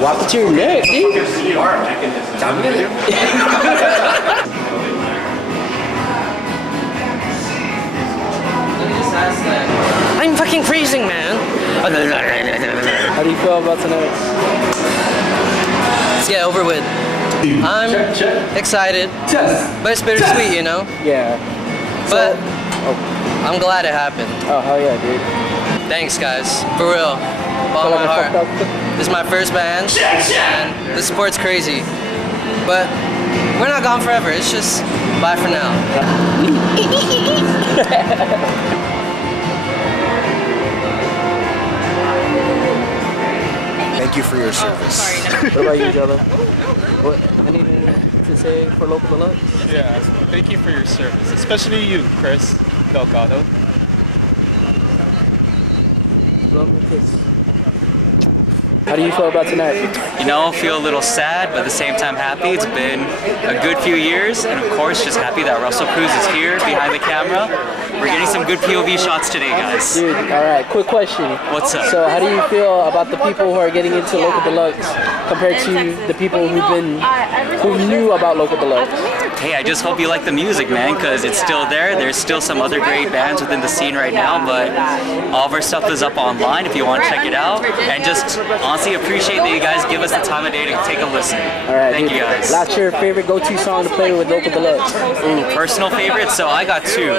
Walk it to your neck, dude. I'm fucking freezing, man. How do you feel about tonight? Let's get over with. I'm excited, but it's bittersweet, you know? Yeah. But I'm glad it happened. Oh, hell yeah, dude. Thanks, guys. For real. All my heart. This is my first band, and the support's crazy. But we're not gone forever. It's just bye for now. Thank you for your service. What about you, Jonah? Anything to say for Local Deluxe? Yeah, thank you for your service, especially you, Chris Delgado. How do you feel about tonight? You know, feel a little sad, but at the same time happy. It's been a good few years, and of course, just happy that Russell Cruz is here behind the camera. We're getting some good POV shots today, guys. Dude, all right, quick question. What's up? So how do you feel about the people who are getting into Local Deluxe compared to the people who knew about Local Deluxe? Hey, I just hope you like the music, man, because it's still there. There's still some other great bands within the scene right now, but all of our stuff is up online if you want to check it out. And just honestly appreciate that you guys give us the time of day to take a listen. All right, thank you guys. What's your favorite go-to song to play with Local Deluxe? Ooh, personal favorite? So I got two.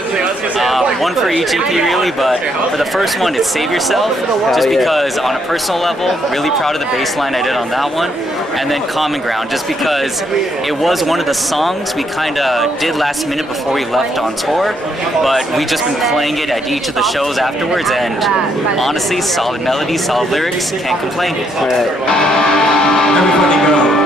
One for each EP really, but for the first one it's Save Yourself, just because on a personal level, really proud of the bass line I did on that one. And then Common Ground, just because it was one of the songs we kind of did last minute before we left on tour, but we just been playing it at each of the shows afterwards, and honestly, solid melody, solid lyrics, can't complain. All right. Everybody go.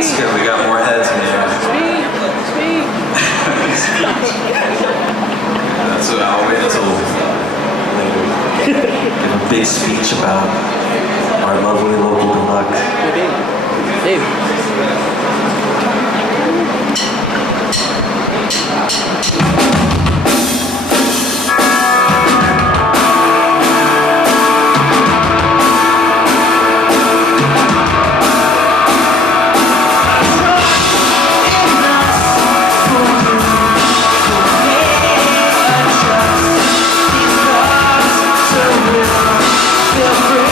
It's good. We got more heads in here. That's what I'll wait until later. Give a big speech about our lovely Local Deluxe. Dave. Feel free,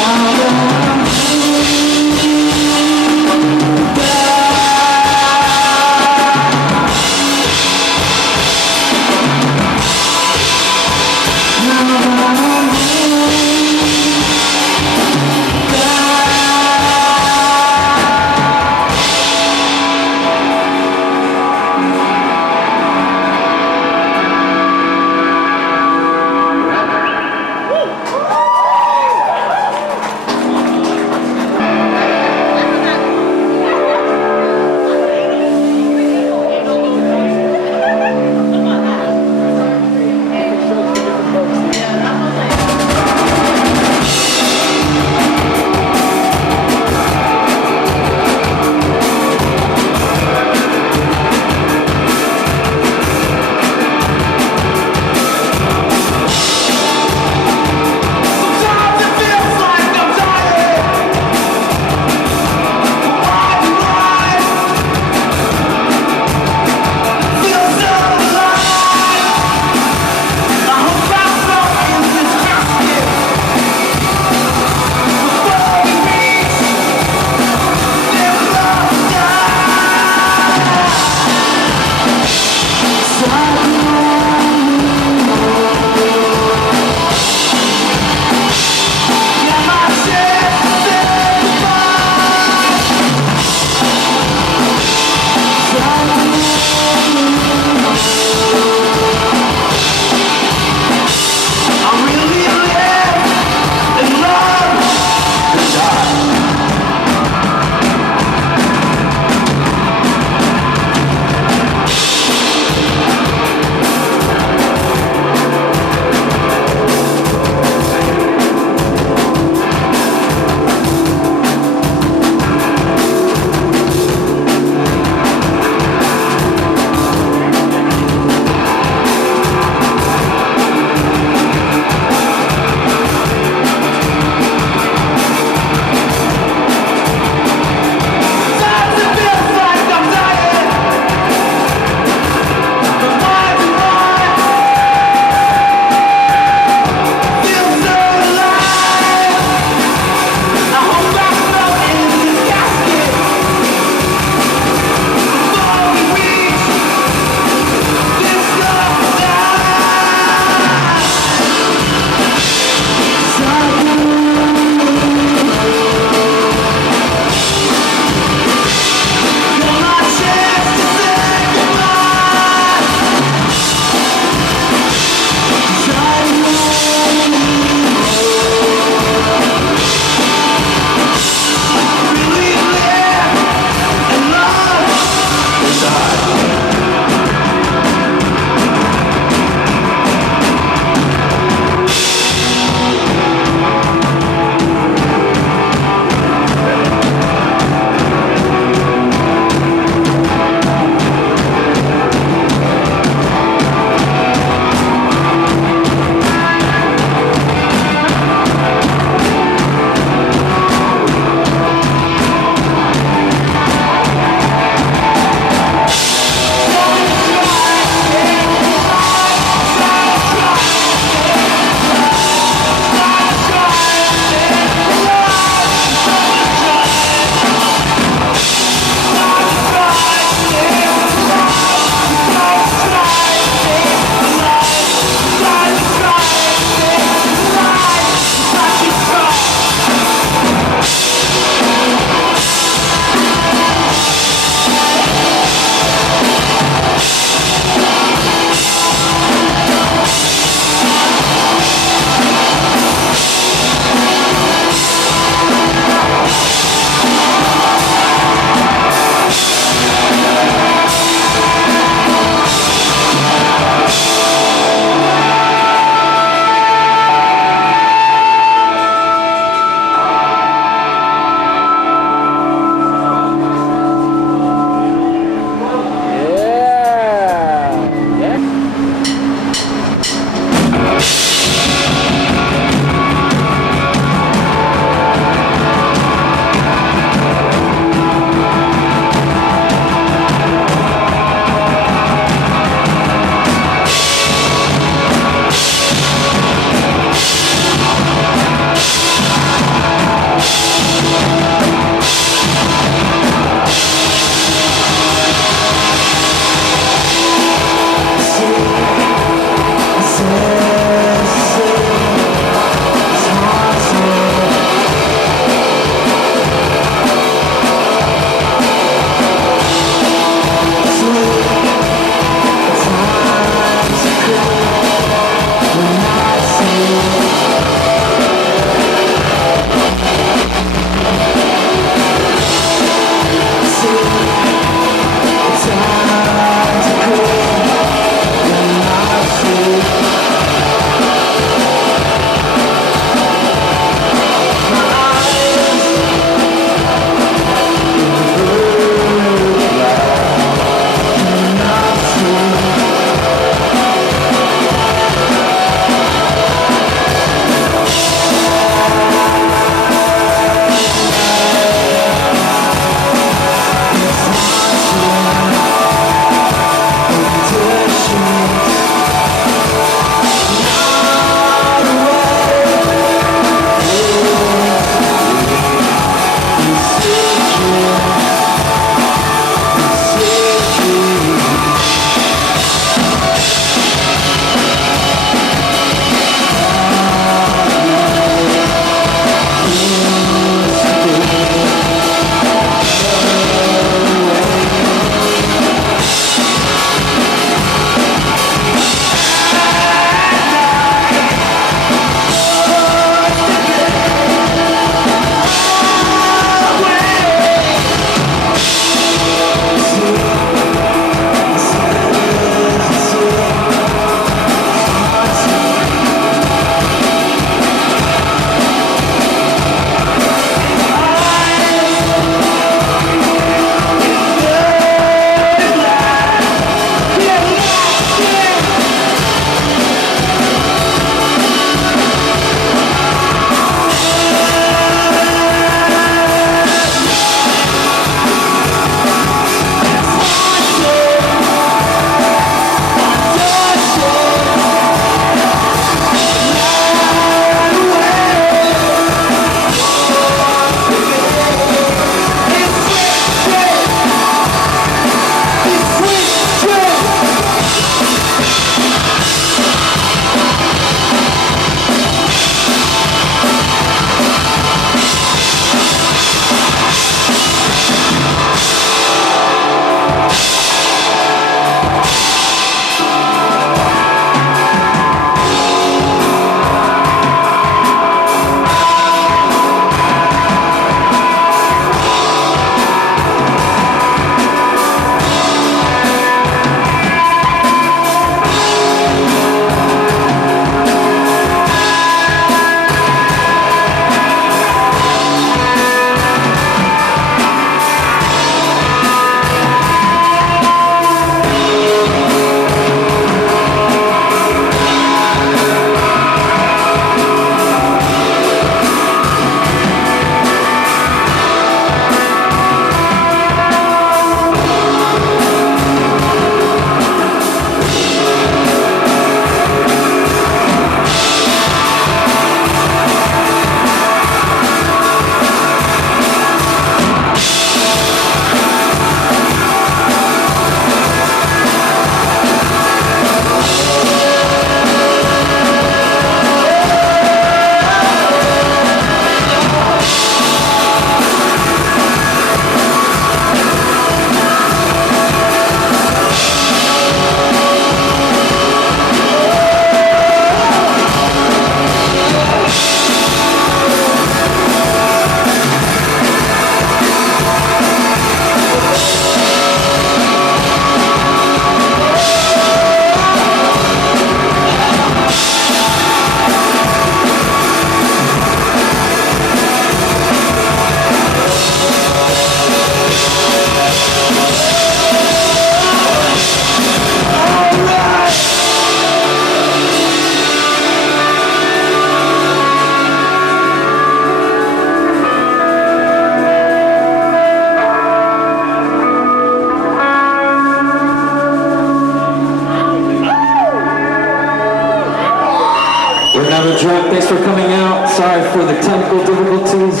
for the technical difficulties.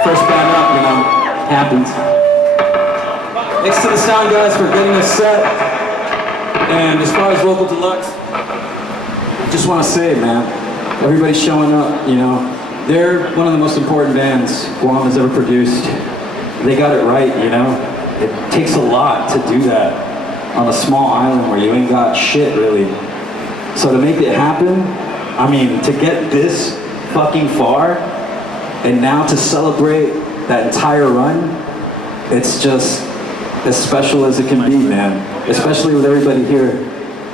First band up, you know, happens. Thanks to the sound guys for getting us set. And as far as Local Deluxe, I just want to say, man, everybody's showing up, you know. They're one of the most important bands Guam has ever produced. They got it right, you know. It takes a lot to do that on a small island where you ain't got shit, really. So to make it happen, I mean, to get this fucking far, and now to celebrate that entire run, it's just as special as it can be, man. Especially with everybody here.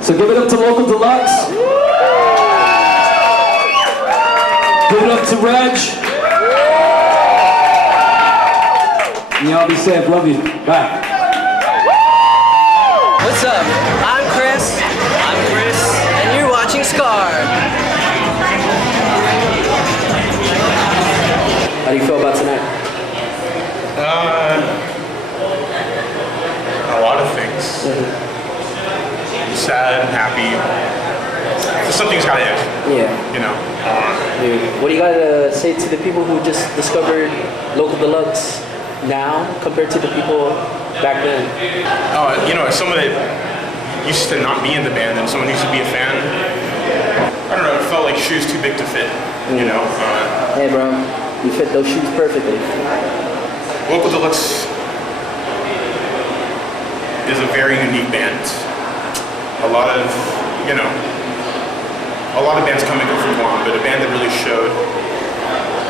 So give it up to Local Deluxe. Give it up to Reg. And y'all be safe. Love you. Bye. What's up? I'm Chris. I'm Chris. And you're watching Scar. How do you feel about tonight? A lot of things. Sad, happy. Something's gotta end. Yeah. You know. Dude, what do you gotta say to the people who just discovered Local Deluxe now compared to the people back then? You know, as someone that used to not be in the band and someone who used to be a fan, I don't know, it felt like shoes too big to fit. You know. Hey, bro, you fit those shoes perfectly. Local Deluxe is a very unique band. A lot of bands come and go from Guam, but a band that really showed,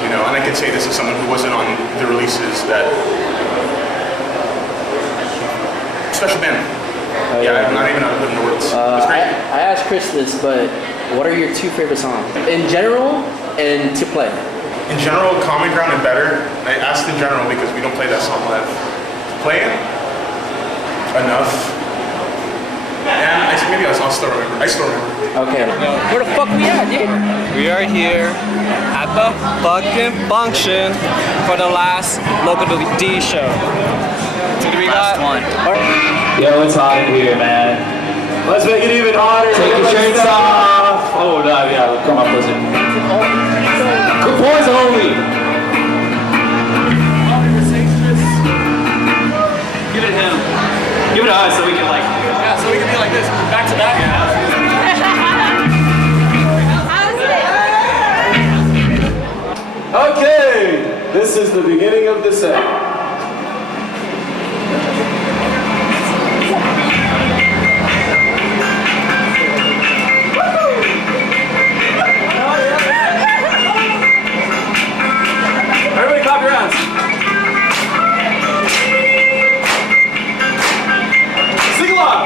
you know, and I can say this as someone who wasn't on the releases, that special band. Yeah, I'm not even out of put into words. It's great. I asked Chris this, but what are your two favorite songs? In general and to play? In general, Common Ground and Better. I asked in general because we don't play that song live. Play it enough. And maybe I'll still remember. I still remember. Okay. Where the fuck we at, dude? We are here at the fucking function for the last Local D show. So we Last one. Yo, it's hot in here, man. Let's make it even hotter. Take your shirts off. Oh, no, yeah, come on, listen. Good boys only. give it him. Give it to us so we can like. Yeah, so we can be like this, back to back. Okay, this is the beginning of the set. Everybody clap your hands. Sing along.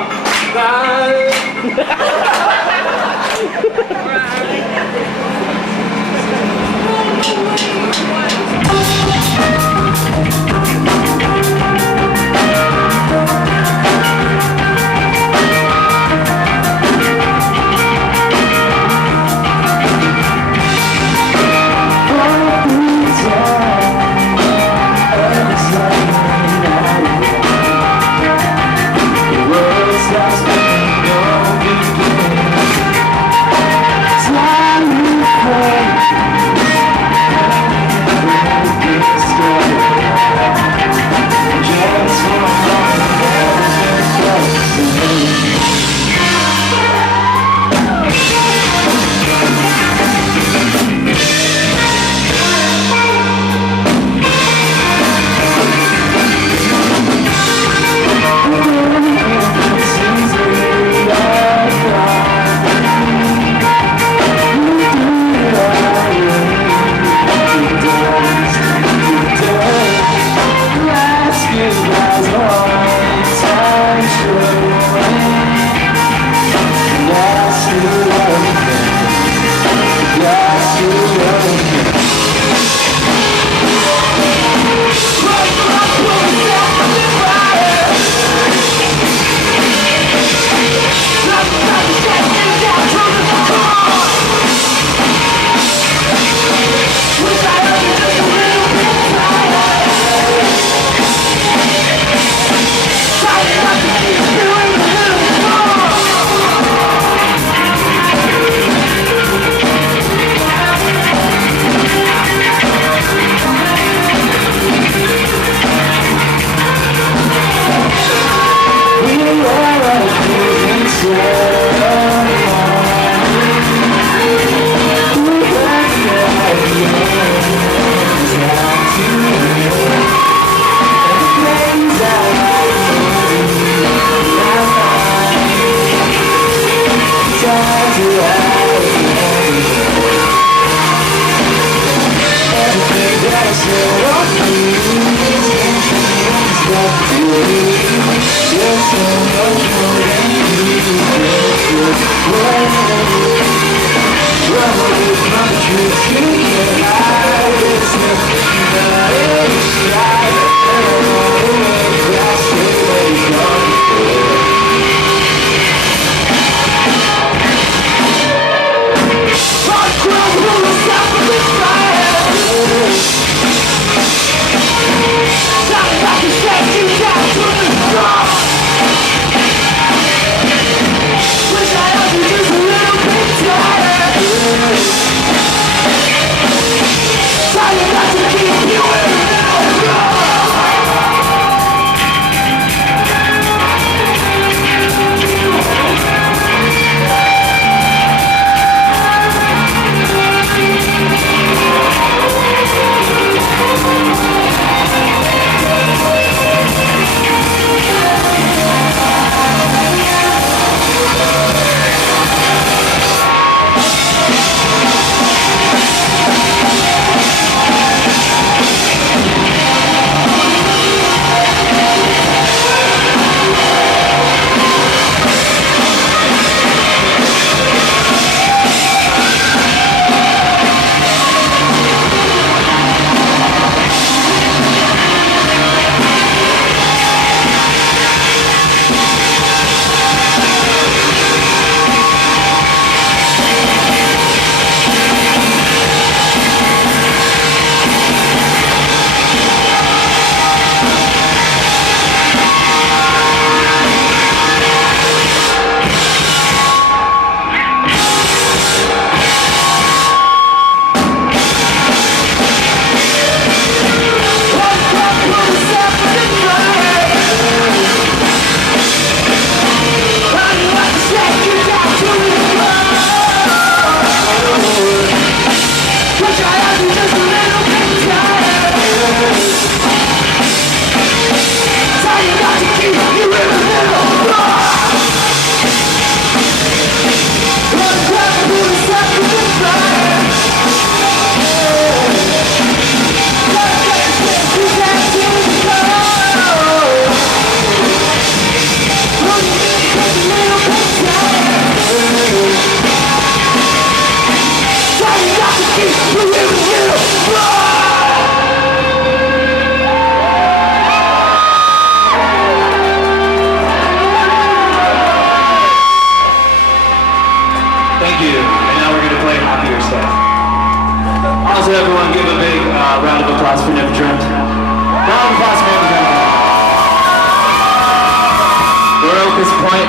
Point.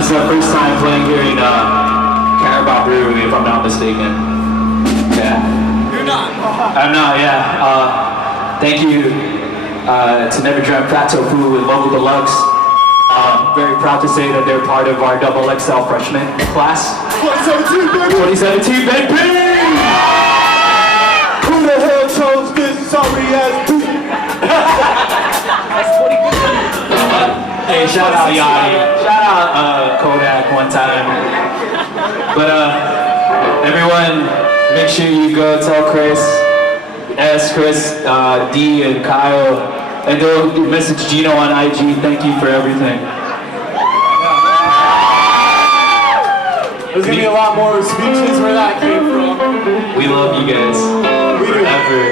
This is our first time playing here in Carabao Brewing, if I'm not mistaken. Yeah. You're not. I'm not, yeah. Thank you to Never Dreamt Fat Tofu with Local Deluxe. Very proud to say that they're part of our double XL freshman class. 2017, baby! Who the hell chose this sorry ass beat? Hey, shout out Yachty. Shout out Kodak one time. But everyone, make sure you go tell Chris, Chris, D, and Kyle, and they'll message Gino on IG. Thank you for everything. There's gonna be a lot more speeches where that came from. We love you guys. We do. Forever.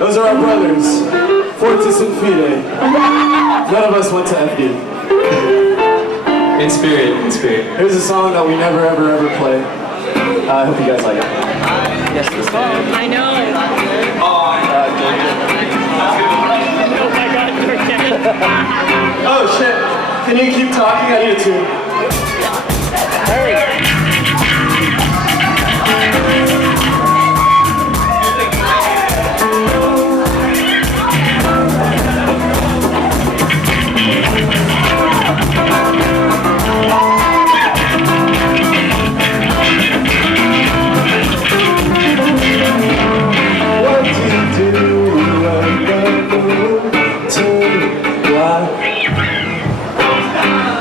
Those are our brothers. Fortis and Fide. None of us went to FD. In spirit, in spirit. Here's a song that we never ever play. I hope you guys like it. Yes, let's go. I know. Oh shit. Can you keep talking? I need a tune. What do you do when the moon turns black?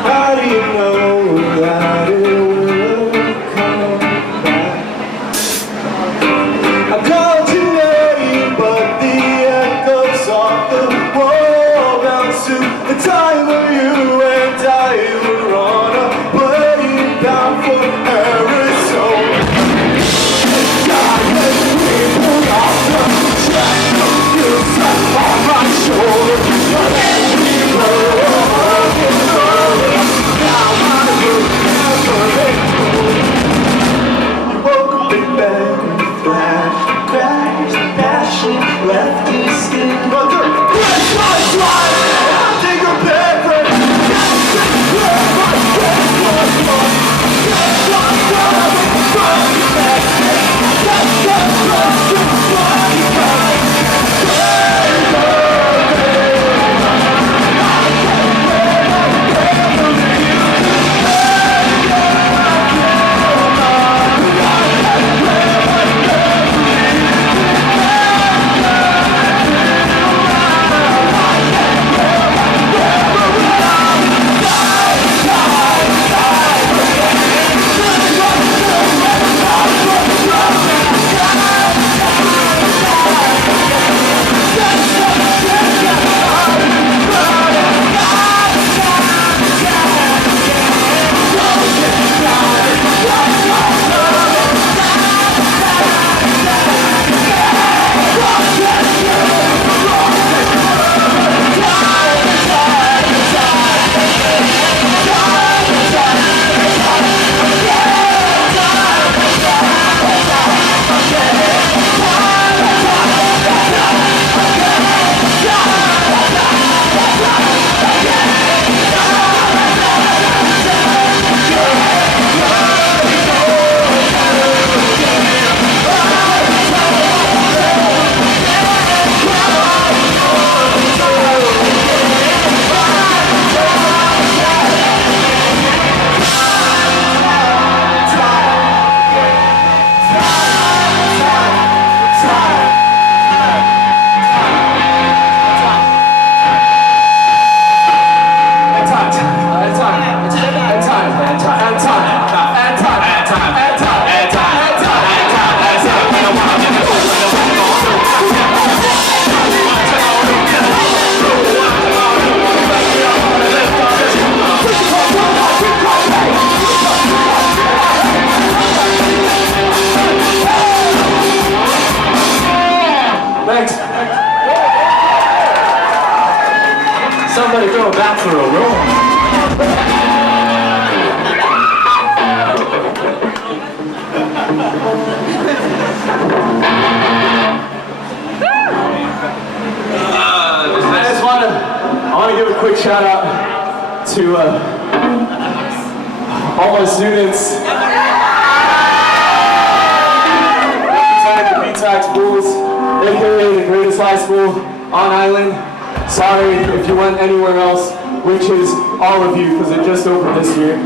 How do you know that it will come back? I called your name, but the echoes of the wall bounce to the time when you and I were on a plane bound for Arizona. God, when we pulled off the track, you sat on my shoulder. But then we were walking slowly. Now I remember it. You woke up in bed and flash, crashed, dashing, left your skin. But the rest was flying. Take a bed for it. Where my friend was gone. That's what's wrong with fucking back. That's the question fucking back. Thanks. Somebody throw a back for a roll. I want to give a quick shout out to all my students. Represent the BTAX Bulls, aka the greatest high school on island. Sorry if you went anywhere else, which is all of you, because it just opened this year.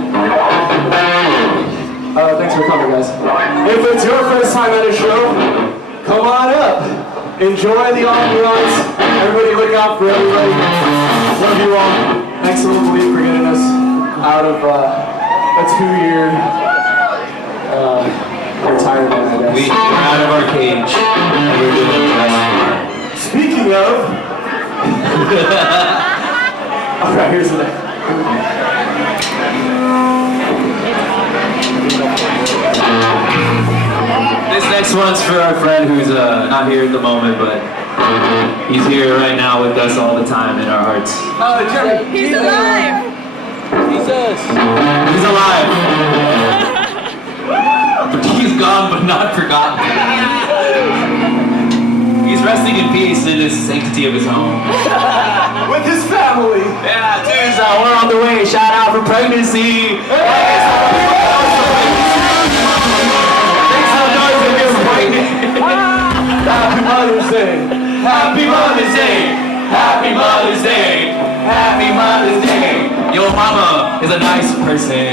Thanks for coming, guys. If it's your first time at a show, come on up. Enjoy the ambiance. Everybody look out for everybody. Love you all. Thanks to Local Deluxe for getting us out of a 2-year retirement, I guess. We're out of our cage. And we're doing the best. Speaking of... Alright, here's the thing. This next one's for our friend who's not here at the moment, but he's here right now with us all the time in our hearts. He's alive! He's alive. But he's gone but not forgotten. He's resting in peace in his sanctity of his home. With his family. Yeah, dudes, we're on the way. Shout out for pregnancy. Happy Mother's Day! Happy Mother's Day! Happy Mother's Day! Happy Mother's Day! Your mama is a nice person.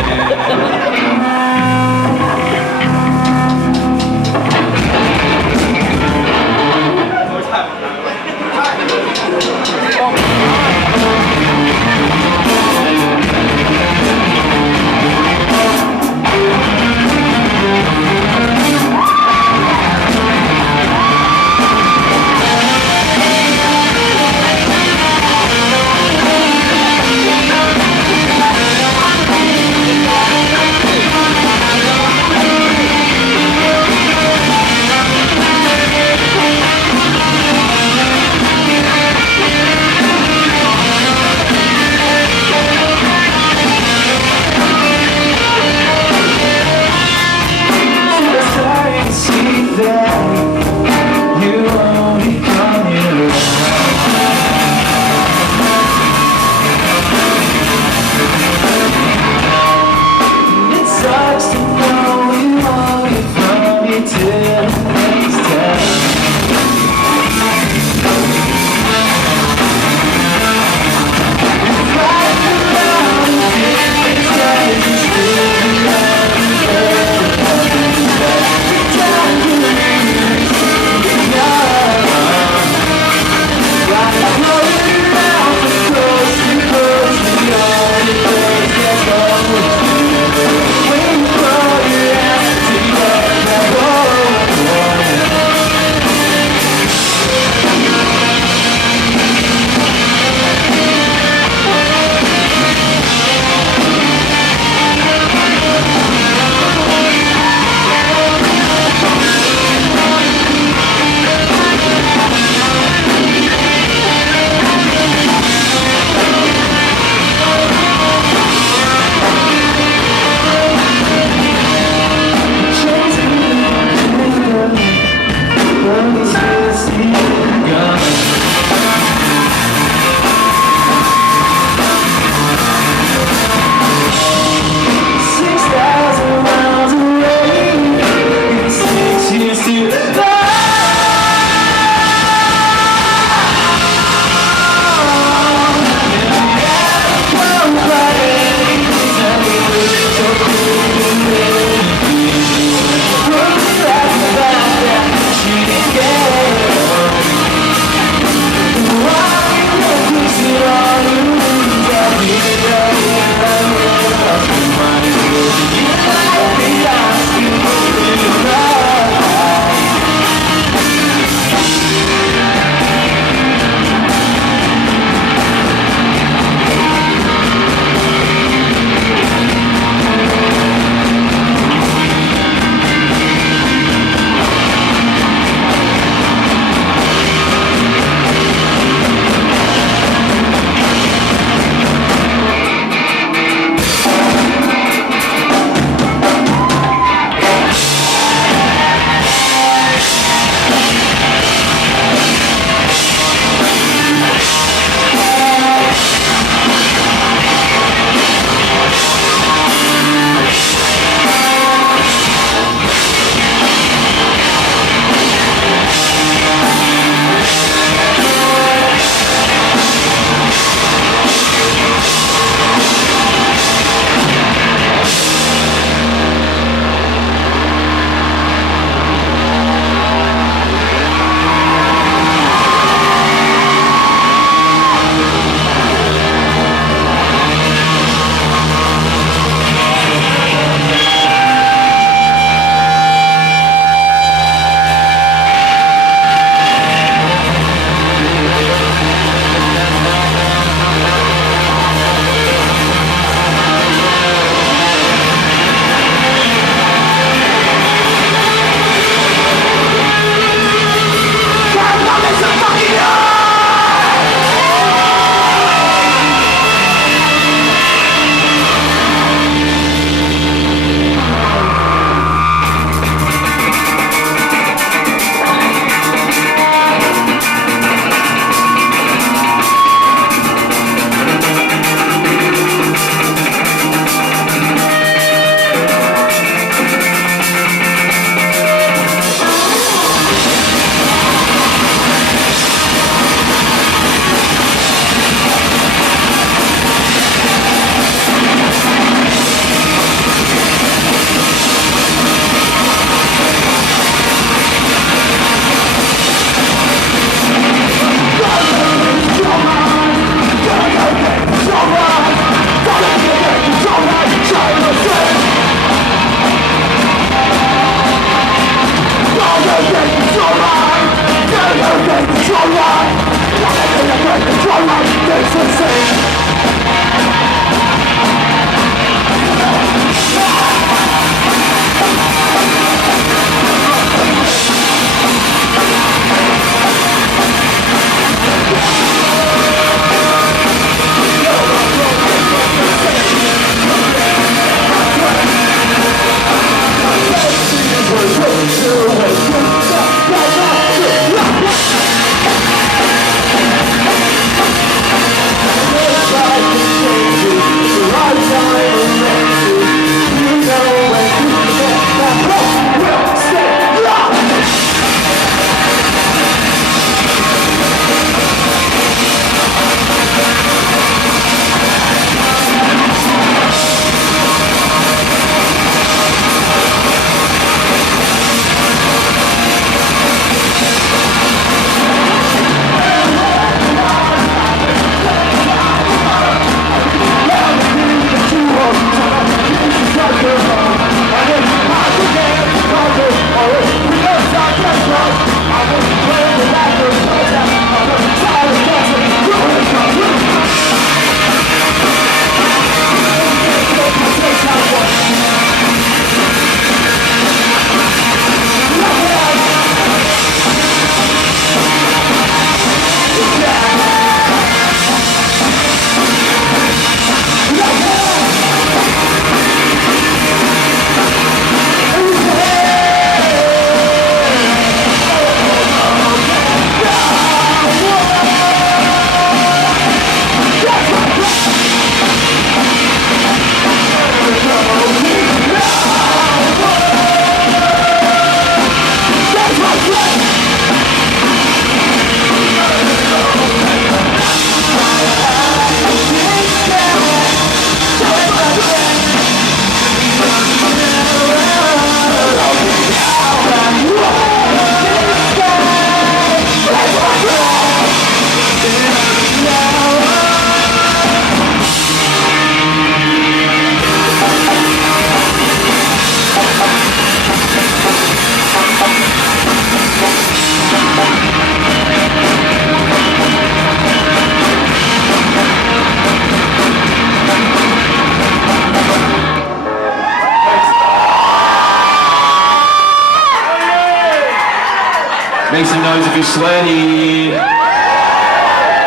Make some noise if you're sweaty.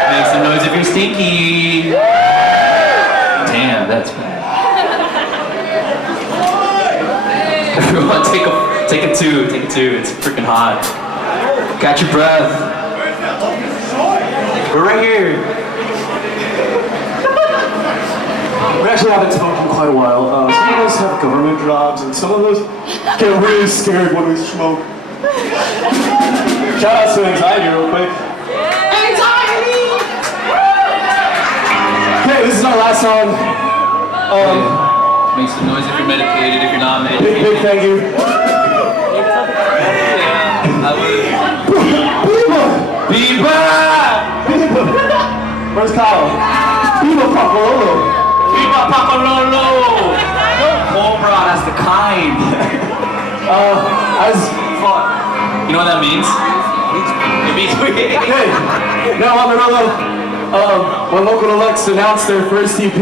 Make some noise if you're stinky. Damn, that's bad. Everyone, take a two. It's freaking hot. Catch your breath. We're right here. We actually haven't smoked in quite a while. Some of us have government jobs, and some of us get really scared when we smoke. Shout out to anxiety real quick. Anxiety! Okay, this is our last song. Make some noise if you're medicated, if you're not medicated. Big thank you. Biba! Where's Kyle? Biba Papalolo. Biba Papalolo! Cobra, that's the kind. Fuck. You know what that means? It means we. Hey, now on the road, when Local Deluxe announced their first EP,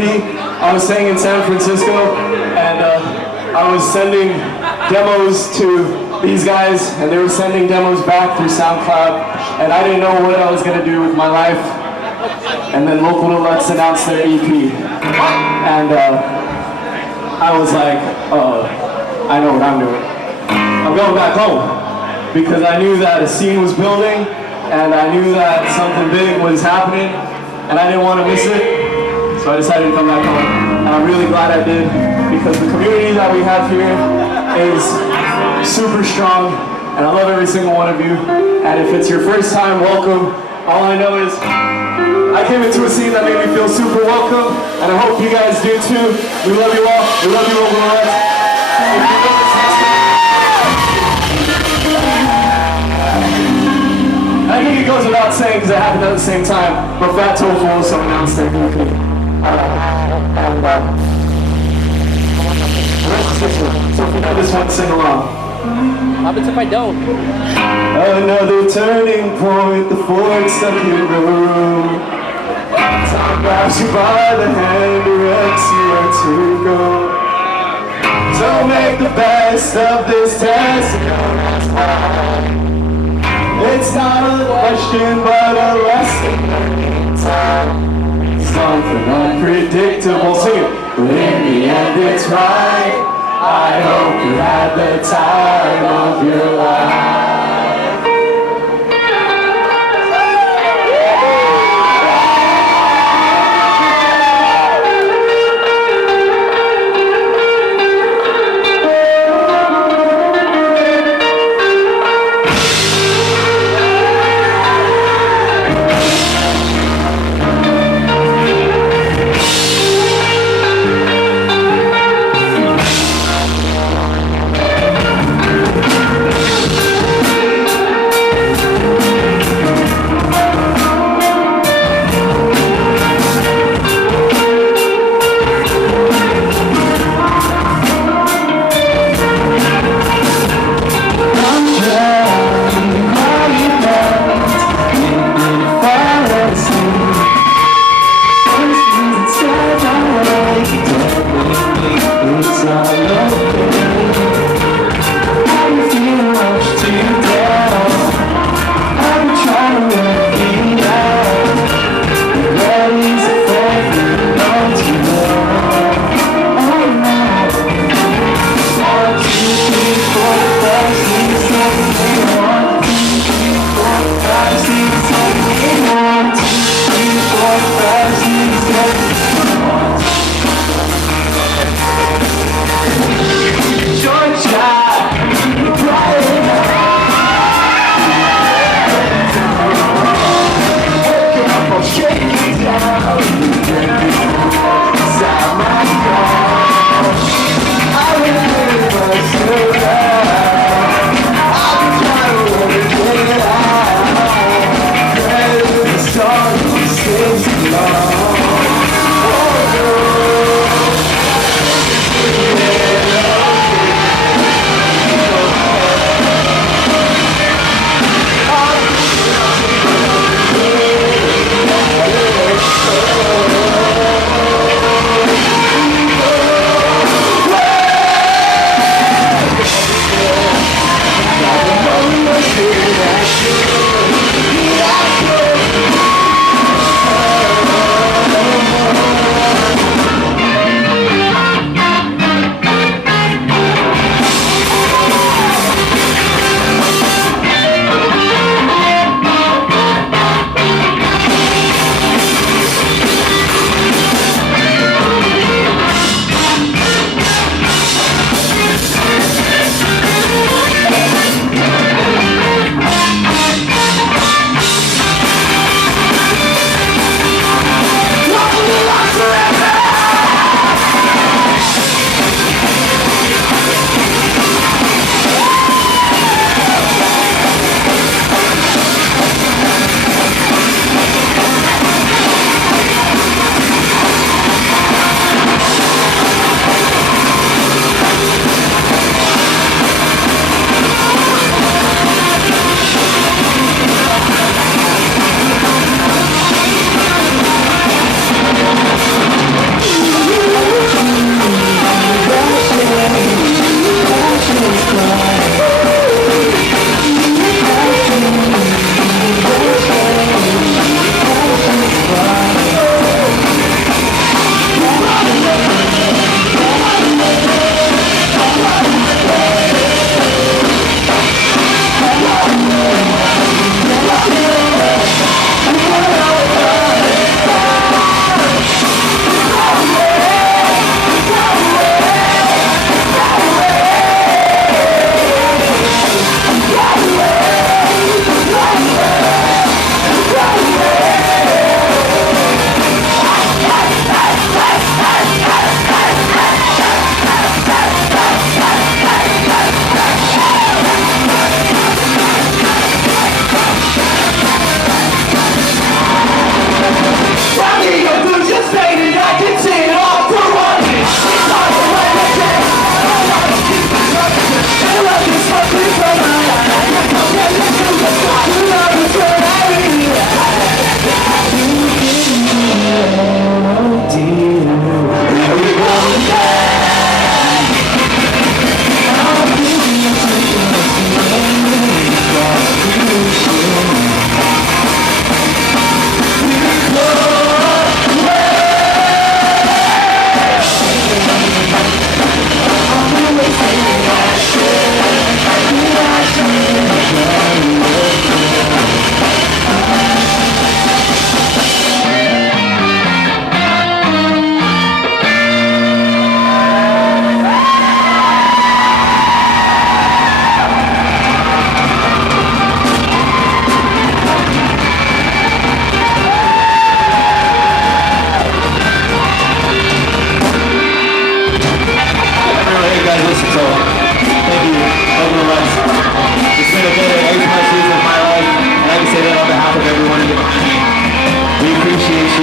I was staying in San Francisco, and I was sending demos to these guys, and they were sending demos back through SoundCloud, and I didn't know what I was gonna do with my life. And then Local Deluxe announced their EP, and I was like, I know what I'm doing. I'm going back home, because I knew that a scene was building, and I knew that something big was happening, and I didn't want to miss it. So I decided to come back home, and I'm really glad I did, because the community that we have here is super strong, and I love every single one of you. And if it's your first time, welcome. All I know is I came into a scene that made me feel super welcome, and I hope you guys do too. We love you all. We love you, Local Deluxe. I think it goes without saying, because it happened at the same time, but Fat Tofu also announced their EP. So if you know this one, sing along. What happens if I don't? Another turning point, the fork stuck in the room. Time grabs you by the hand, directs you where to go. So make the best of this test. It's not a question, but a lesson. Something unpredictable. Sing it. But in the end, it's right. I hope you had the time of your life. That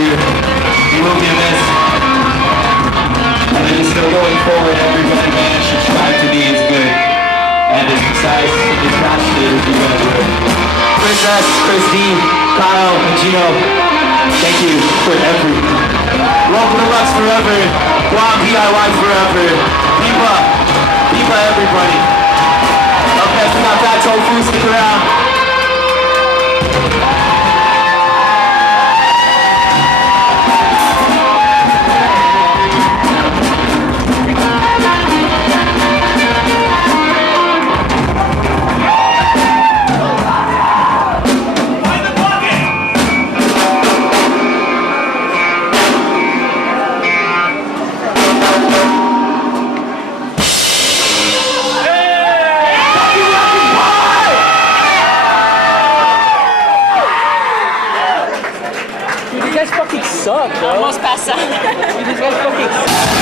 you. You will be missed. And I just know going forward, every band man should strive to be as good and as precise and as passionate as you guys were. Chris S, Chris D, Kyle, and Gino, thank you for everything. Local Deluxe forever. Guam DIY forever. Viva. Viva everybody. Up next we got that Tofu, stick around. Suck, bro. Almost passed out. These guys fucking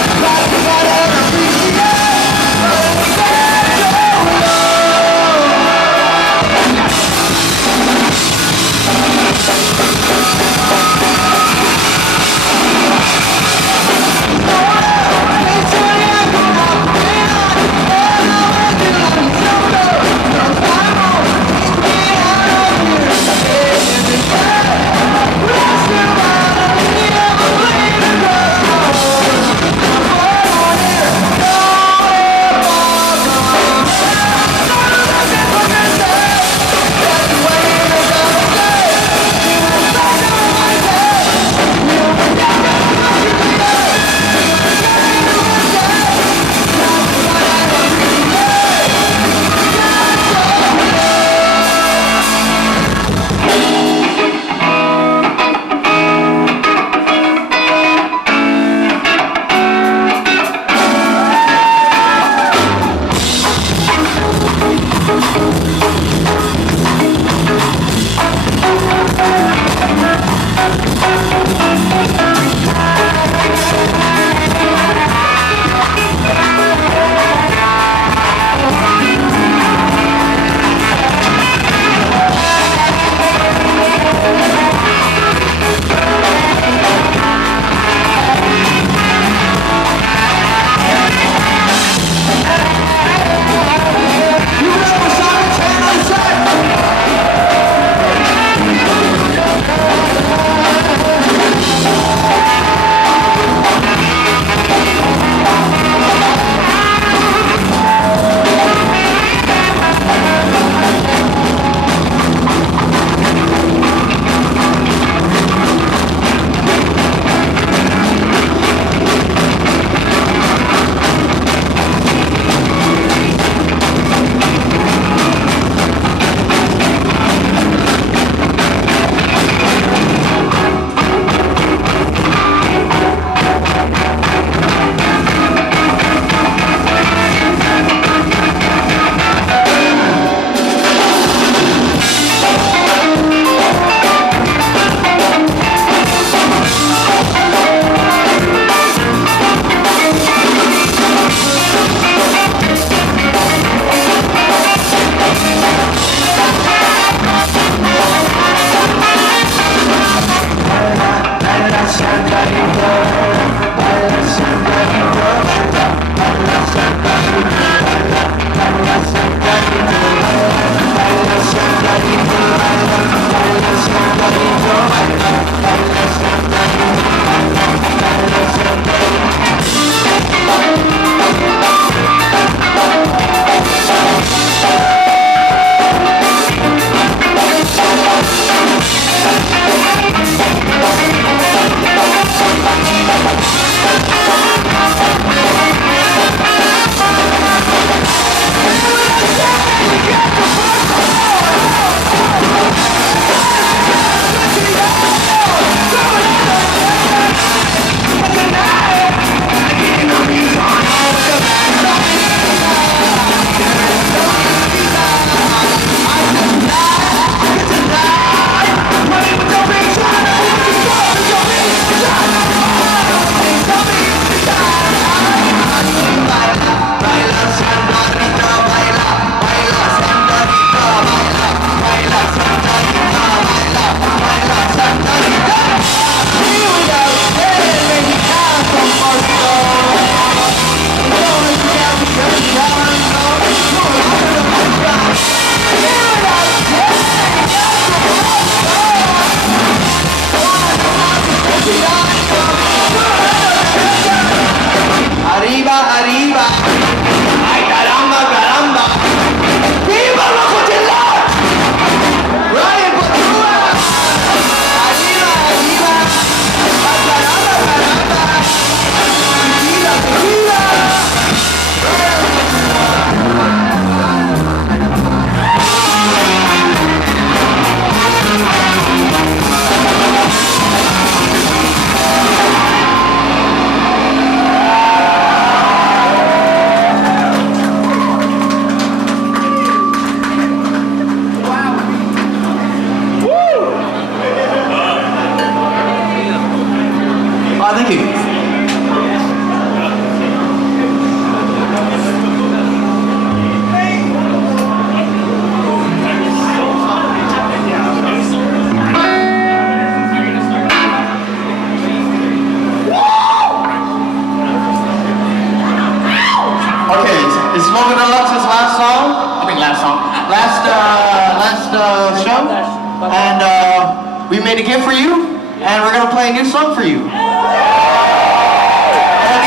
made a gift for you, and we're gonna play a new song for you. I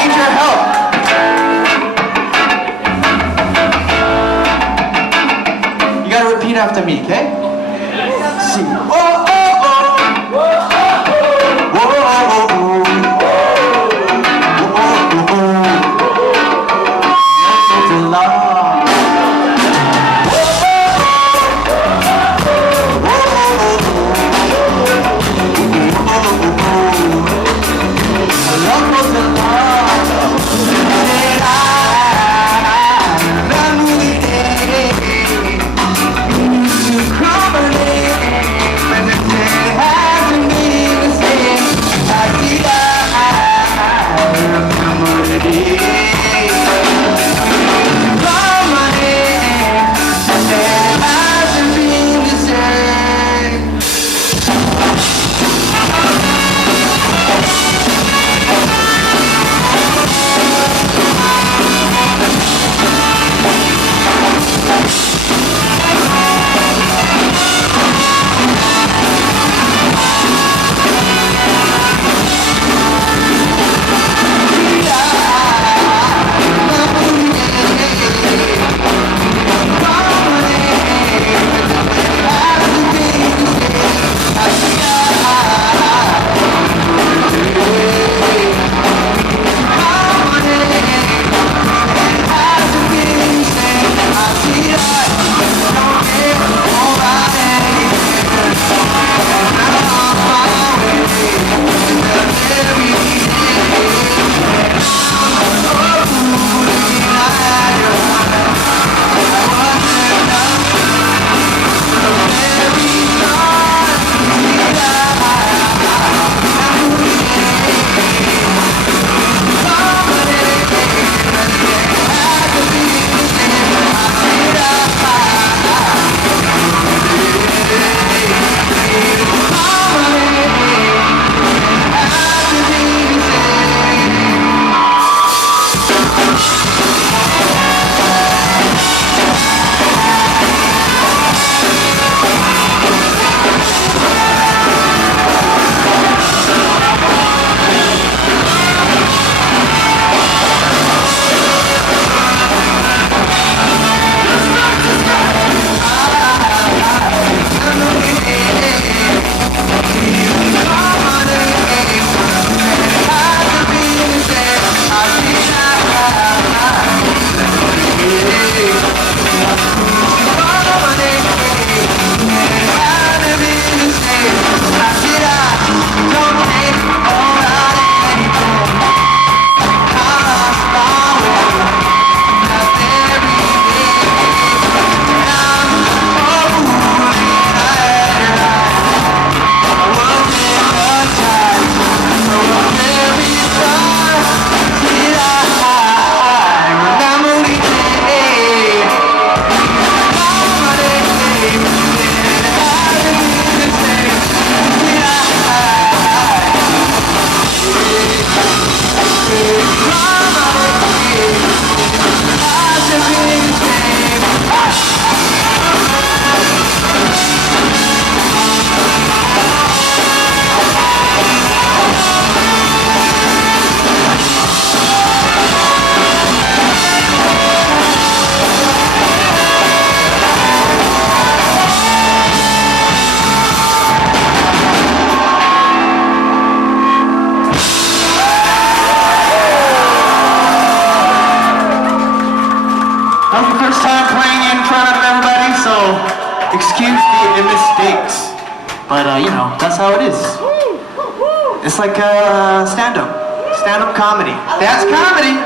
need your help. You gotta repeat after me, okay? See. Oh, oh, oh. Whoa, oh, oh, oh. Excuse the mistakes, but you know, that's how it is. It's like stand-up comedy. That's comedy.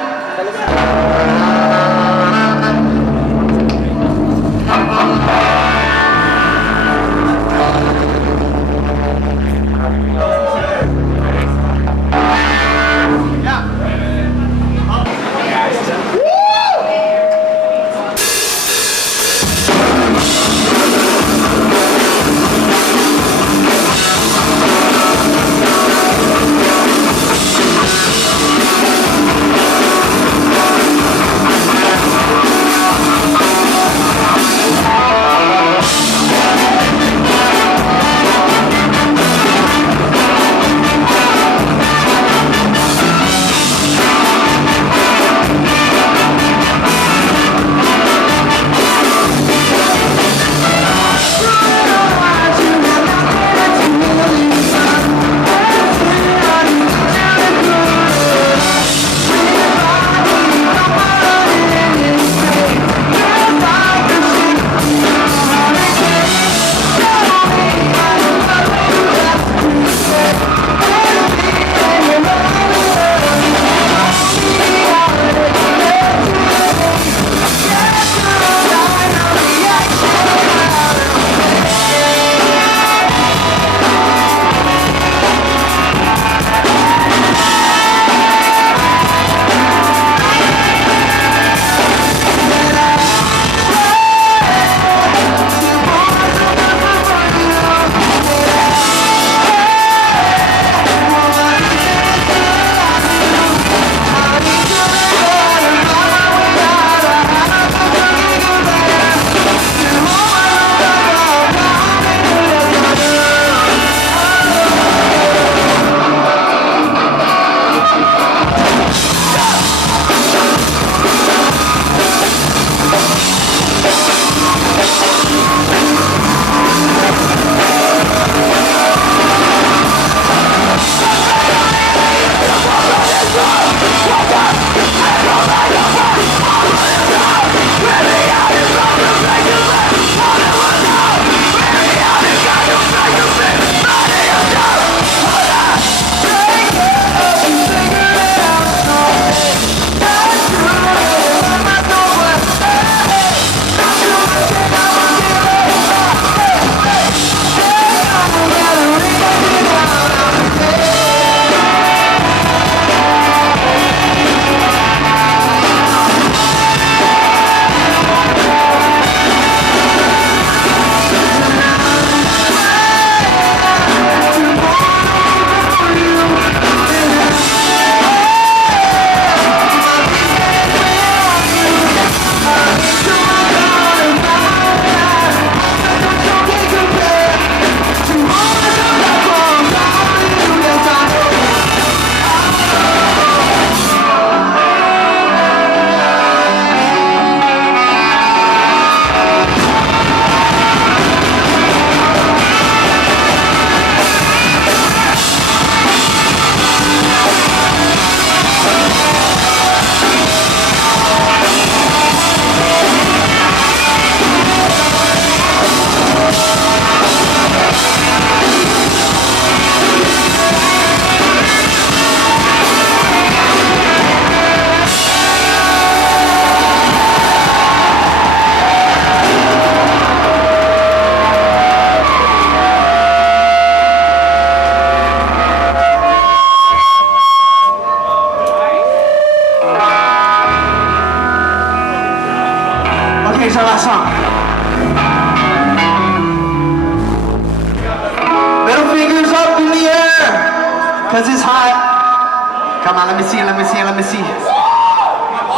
is hot. Come on, let me see.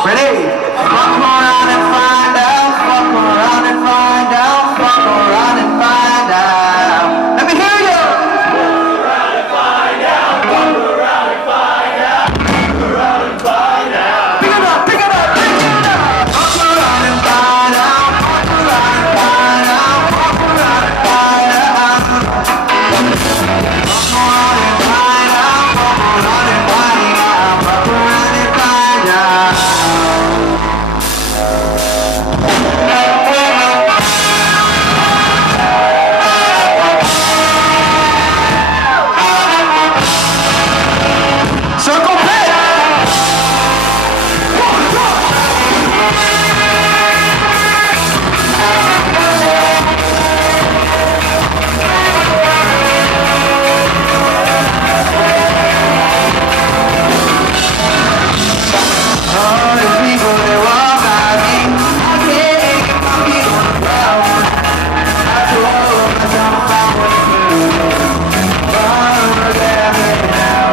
Ready? Fuck around and find out. Fuck around and find out. Fuck around and find out. Let me hear you. Fuck around and find out. Fuck around and find out. Fuck around and find out. Pick it up. Fuck around and find out. Fuck around and find out. Fuck around and find out. Fuck around and find out. Fuck around and find out. Fuck around and find out. Circle pit! All the people that walk by me, I can't get my feet on the ground. I told myself I would do, but I'm ready now.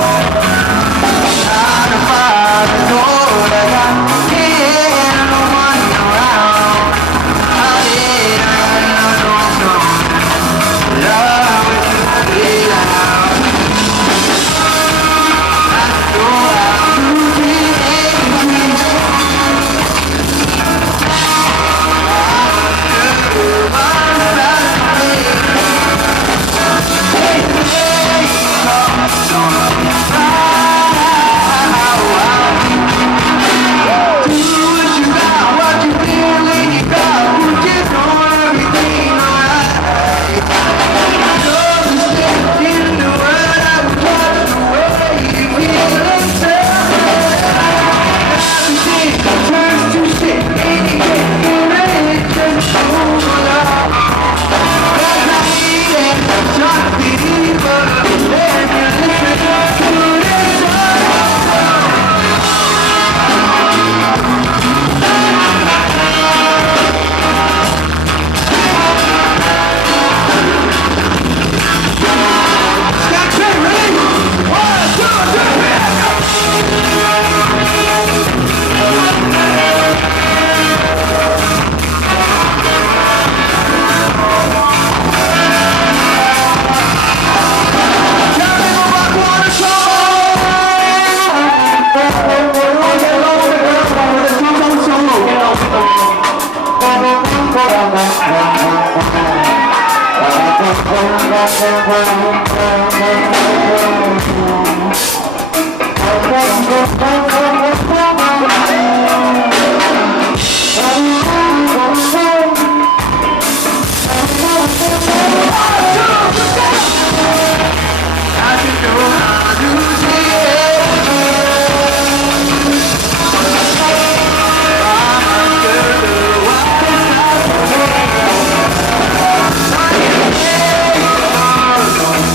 Trying to find the door that I can't, no money around. I did, I know some love with you now. I know how to be.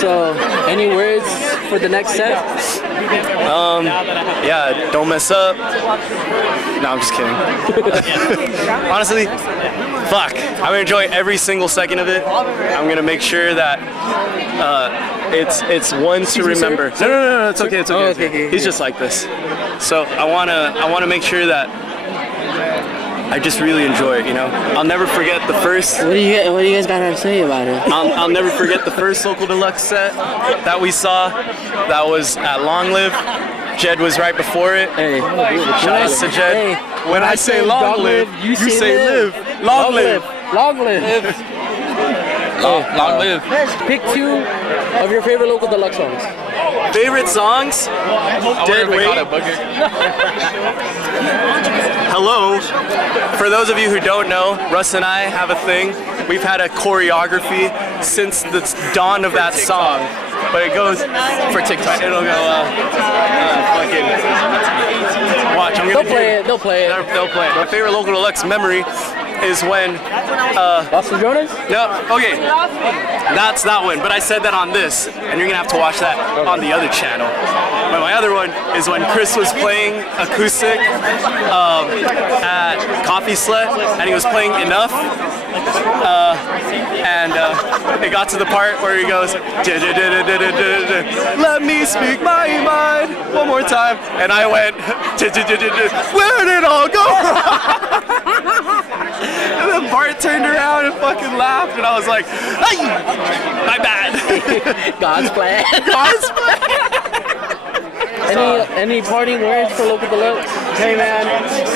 So, any words for the next set? Yeah, don't mess up. No, I'm just kidding. Honestly, fuck. I'm gonna enjoy every single second of it. I'm gonna make sure that it's one to remember. No, it's okay. It's okay. It's okay. He's just like this. So I wanna make sure that I just really enjoy it, you know. I'll never forget the first. What do you guys got to say about it? I'll never forget the first Local Deluxe set that we saw. That was at Long Live. Jed was right before it. Hey, shout out to Jed. Hey, when I say long live, you say live. Long live. Long live. Long live. Pick 2 of your favorite Local Deluxe songs. Favorite songs? Dead Weight. Hello. For those of you who don't know, Russ and I have a thing. We've had a choreography since the dawn of that song. But it goes for TikTok. It'll go fucking. Watch. I'm gonna They'll play it. They'll play it. My favorite Local Deluxe memory is when. Austin Jonah? No. Okay. That's that one. But I said that on this, and you're gonna have to watch that on the other channel. But my other one is when Chris was playing acoustic at Coffee Slut, and he was playing Enough. And it got to the part where he goes, let me speak my mind one more time, and I went, where did it all go wrong? And then Bart turned around and fucking laughed, and I was like, hey, my bad. God's plan. God's plan. Any parting words for Local Deluxe? Hey man,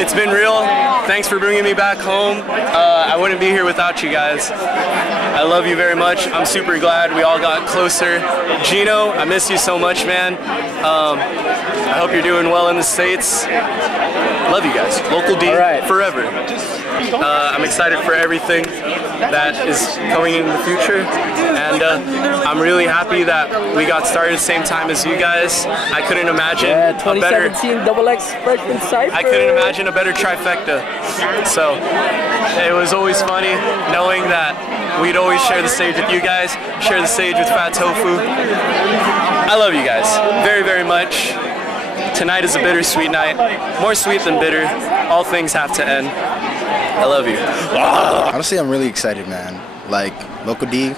it's been real. Thanks for bringing me back home. I wouldn't be here without you guys. I love you very much. I'm super glad we all got closer. Gino, I miss you so much, man. I hope you're doing well in the States. Love you guys. Local D forever. I'm excited for everything that is coming in the future, and I'm really happy that we got started at the same time as you guys. I couldn't imagine a better 2017 XX freshman cypher. I couldn't imagine a better trifecta. So it was always funny knowing that we'd always share the stage with you guys, share the stage with Fat Tofu. I love you guys very, very much. Tonight is a bittersweet night, more sweet than bitter. All things have to end. I love you. Honestly, I'm really excited, man. Like, Local D,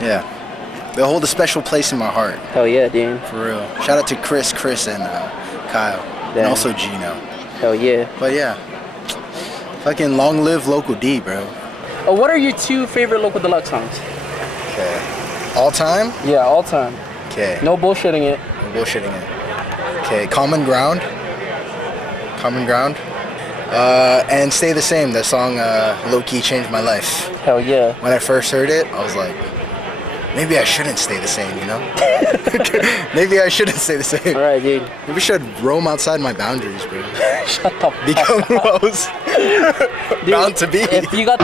yeah, they'll hold a special place in my heart. Hell yeah, dude. For real. Shout out to Chris, and Kyle, and also Gino. Hell yeah. But yeah, fucking long live Local D, bro. What are your 2 favorite Local Deluxe songs? Okay. All time? Yeah, all time. Okay. No bullshitting it. No bullshitting it. Okay, Common Ground. And Stay the Same. That song low-key changed my life. Hell yeah. When I first heard it, I was like, maybe I shouldn't stay the same, you know? Maybe I shouldn't stay the same. Alright, dude. Maybe I should roam outside my boundaries, bro. Shut up. Become who I was bound to be. If you got...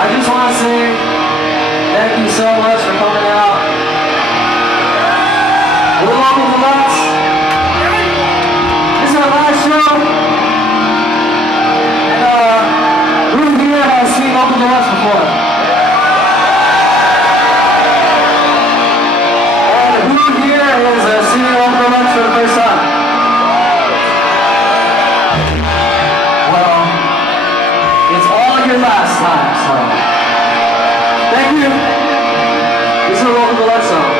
I just want to say thank you so much for coming out. We're Local Deluxe. This is our last show. And who here has seen Local Deluxe before? And who here is seeing Local Deluxe for the first time? Well, it's all your last time, so thank you. This is a Local Deluxe song.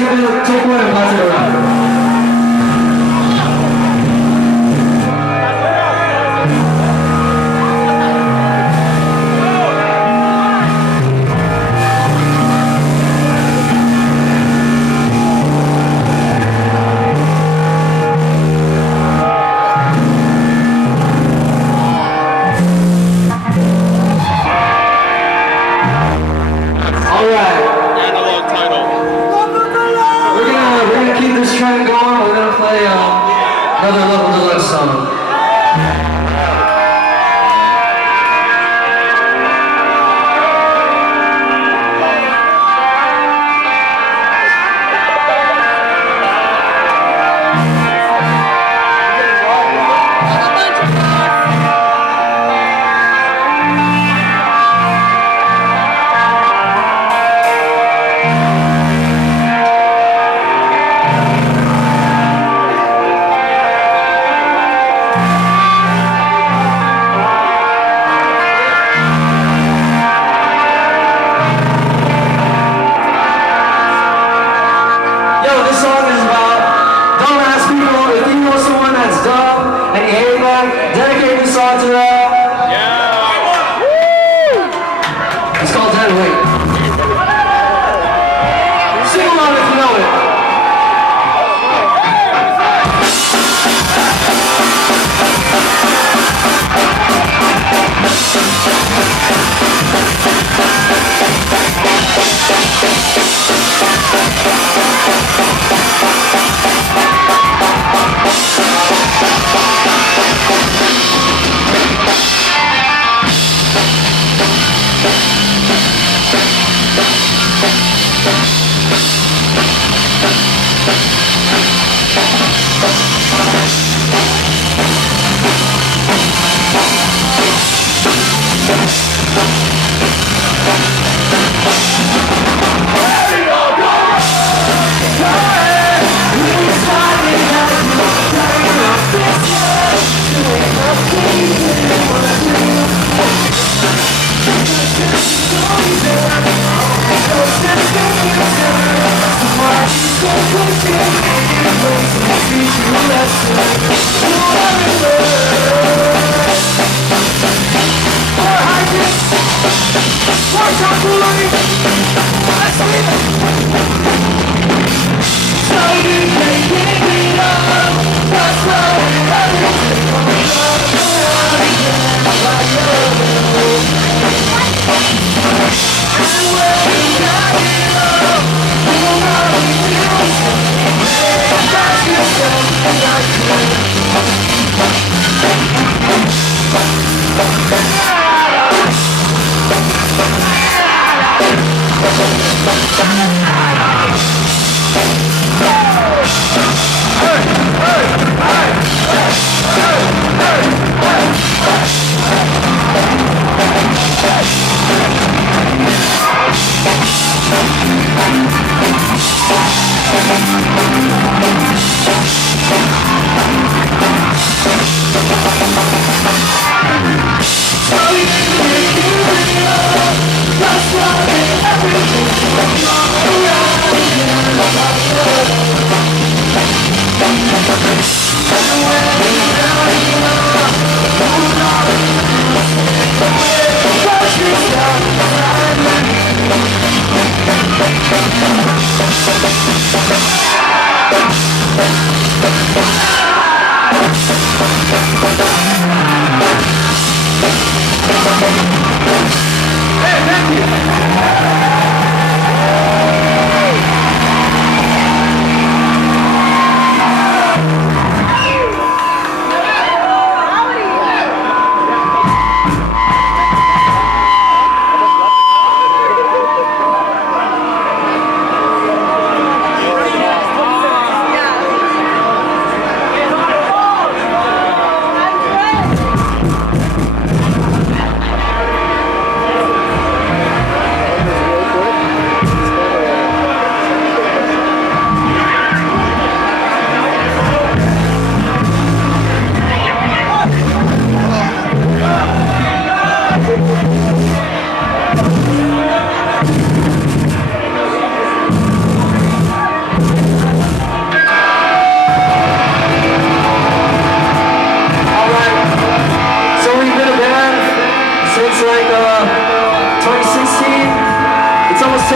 take one and pass it around. Another Local Deluxe song.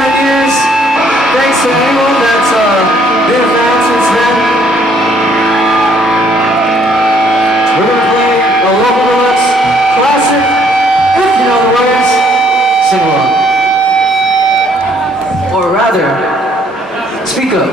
10 years. Thanks to anyone that's been a fan since then. We're gonna play a Local Deluxe classic. If you know the words, sing along. Or rather, speak up.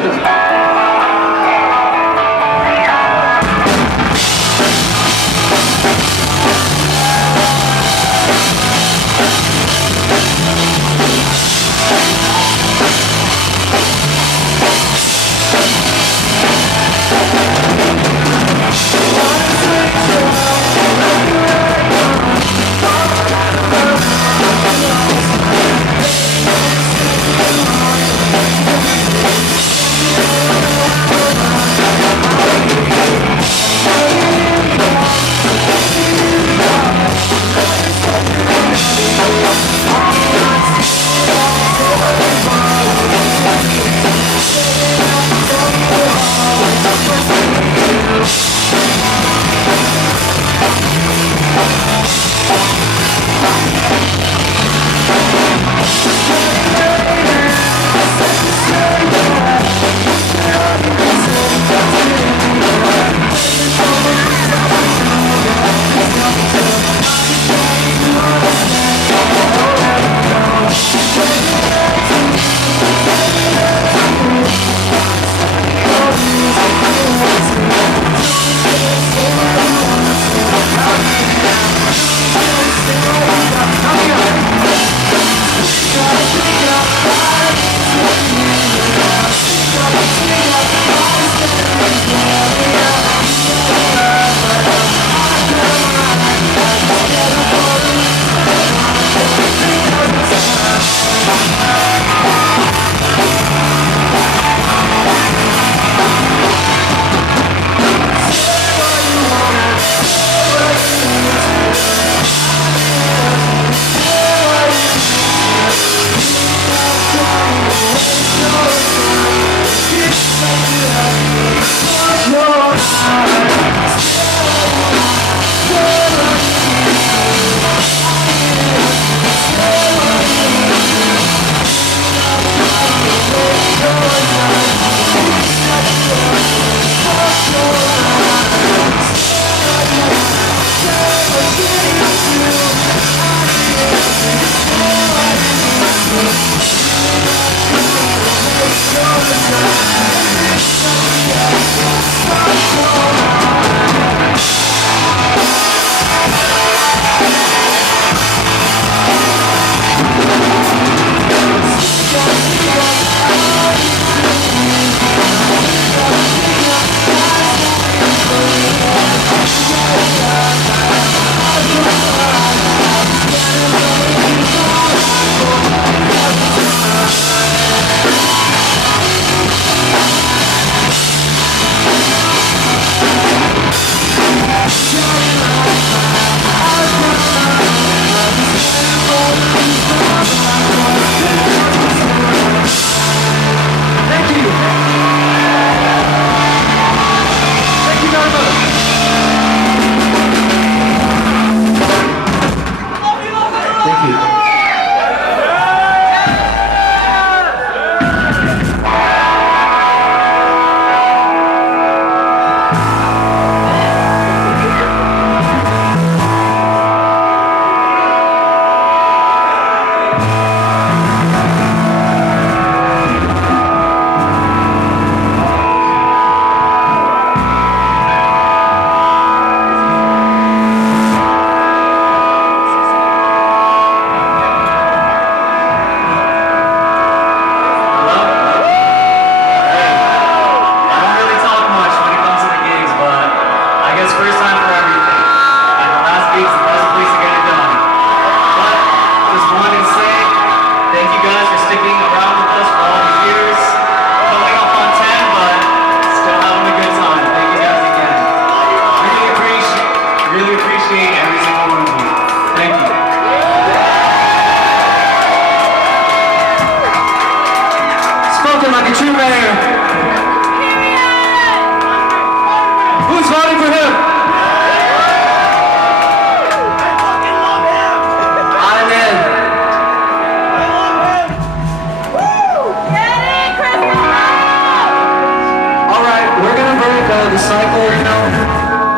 the cycle, you know,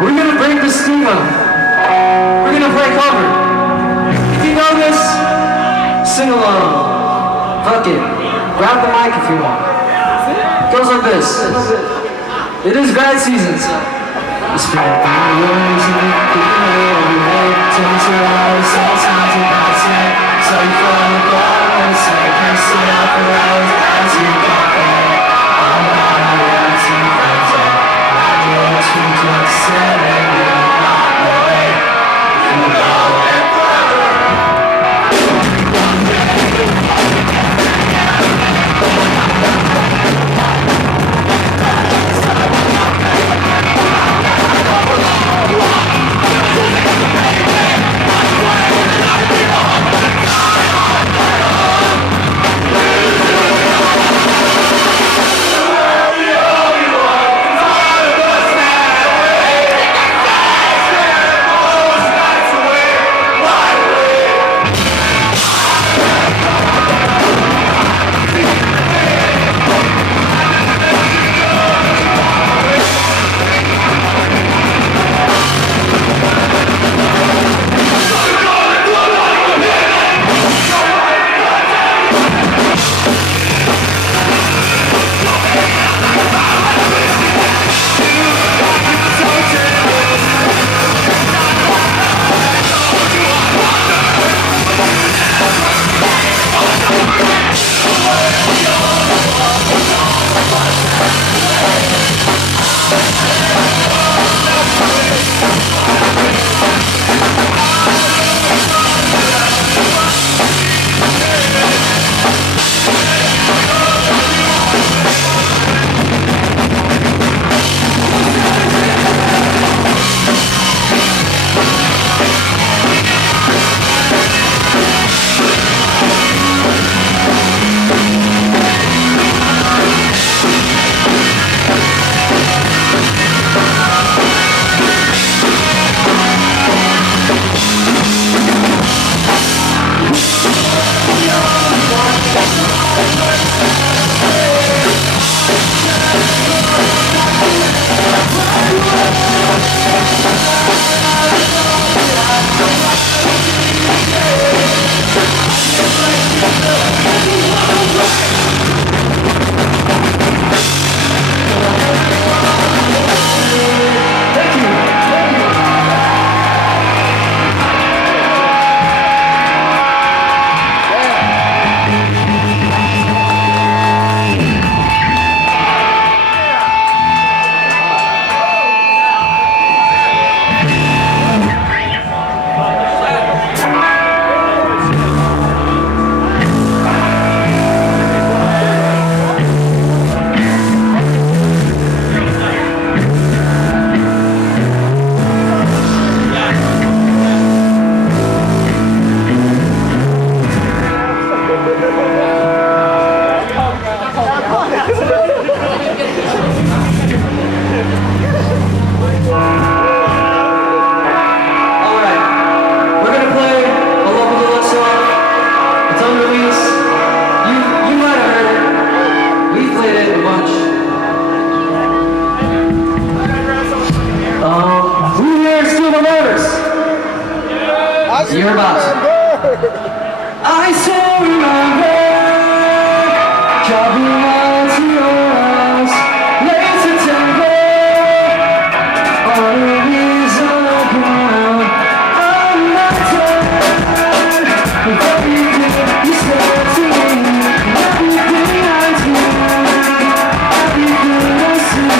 we're gonna break the stigma. We're gonna play cover. If you know this, sing along. Fuck it. Grab the mic if you want. It goes like this. It is grad season, so. It's been years and we keep it away. Turns your eyes, all sounds of outside. So you fall in the glass, so I can't sit out for hours as you walk away. I'm not a dancing friend, I know too much selling you walk away. You know it. You're about to. I still remember driving out to your house late September on a reason ground. I'm not tired of what you did. You said to me everything I do, everything I see.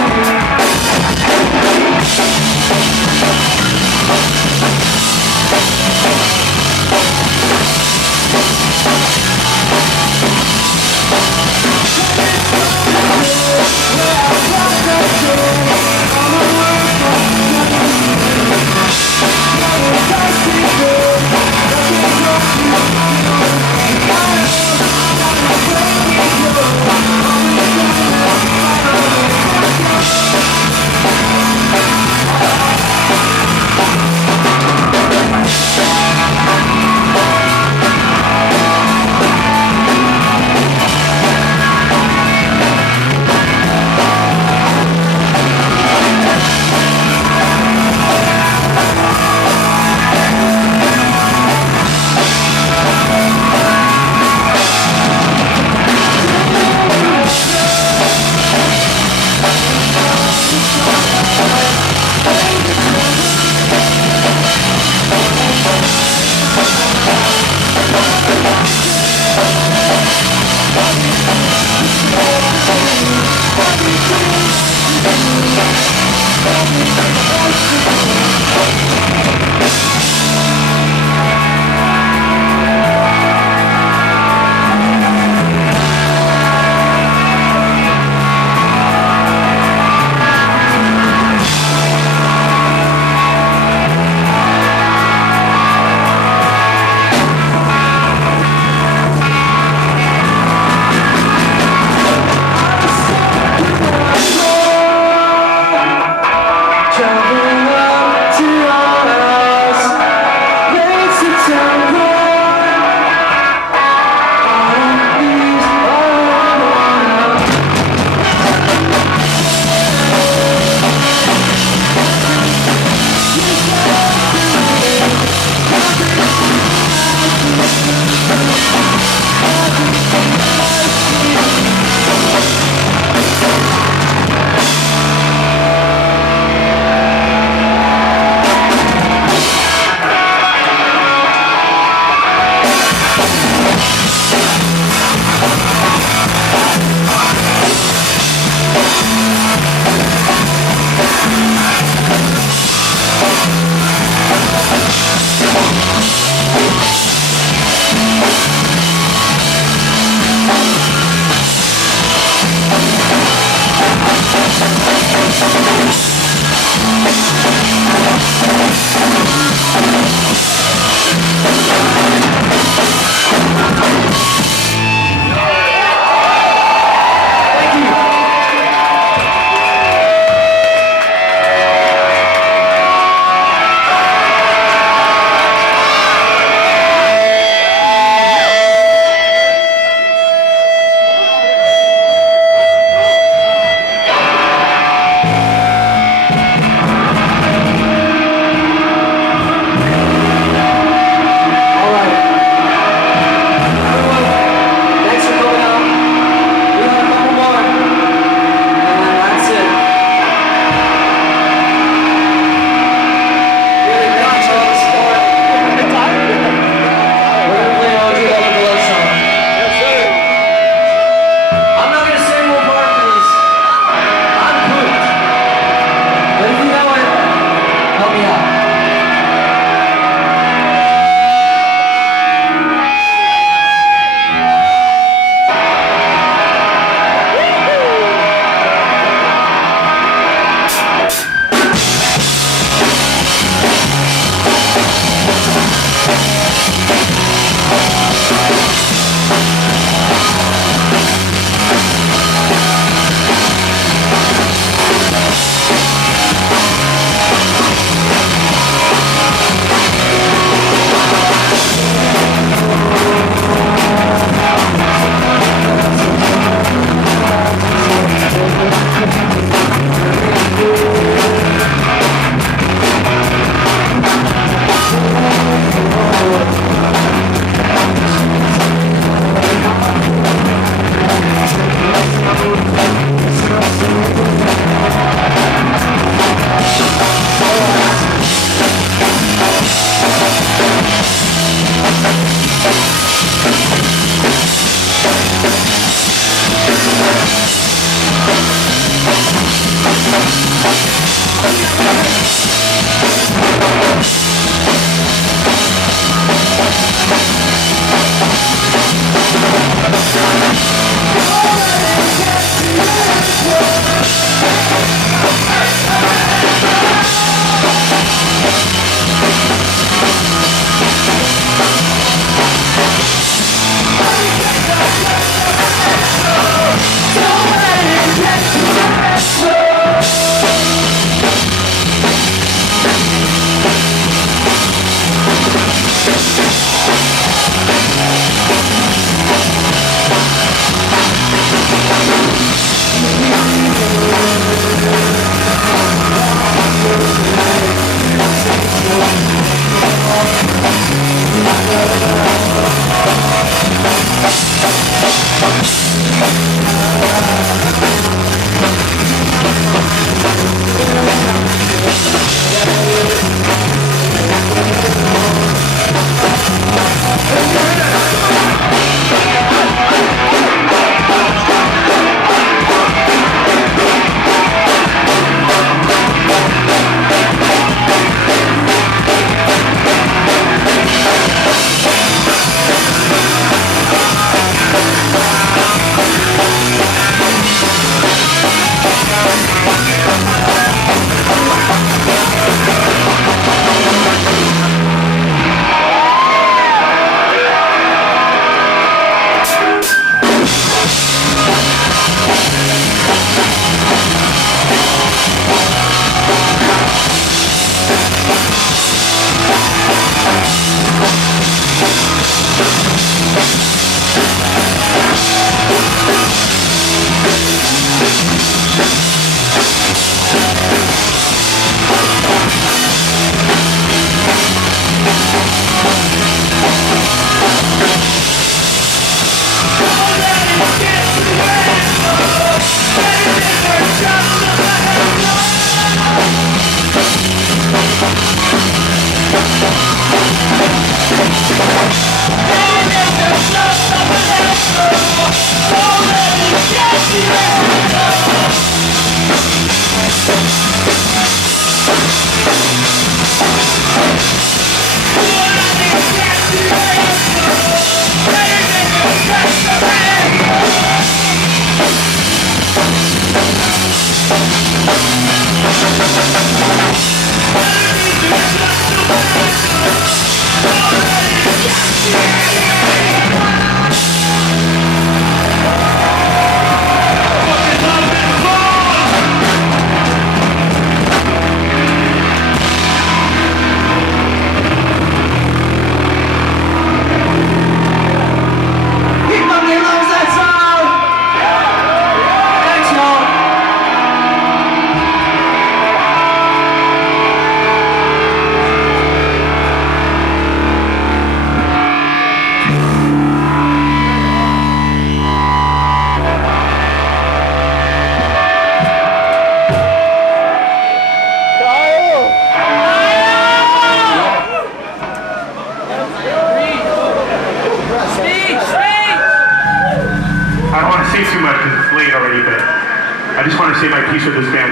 I just want to say my piece with this band,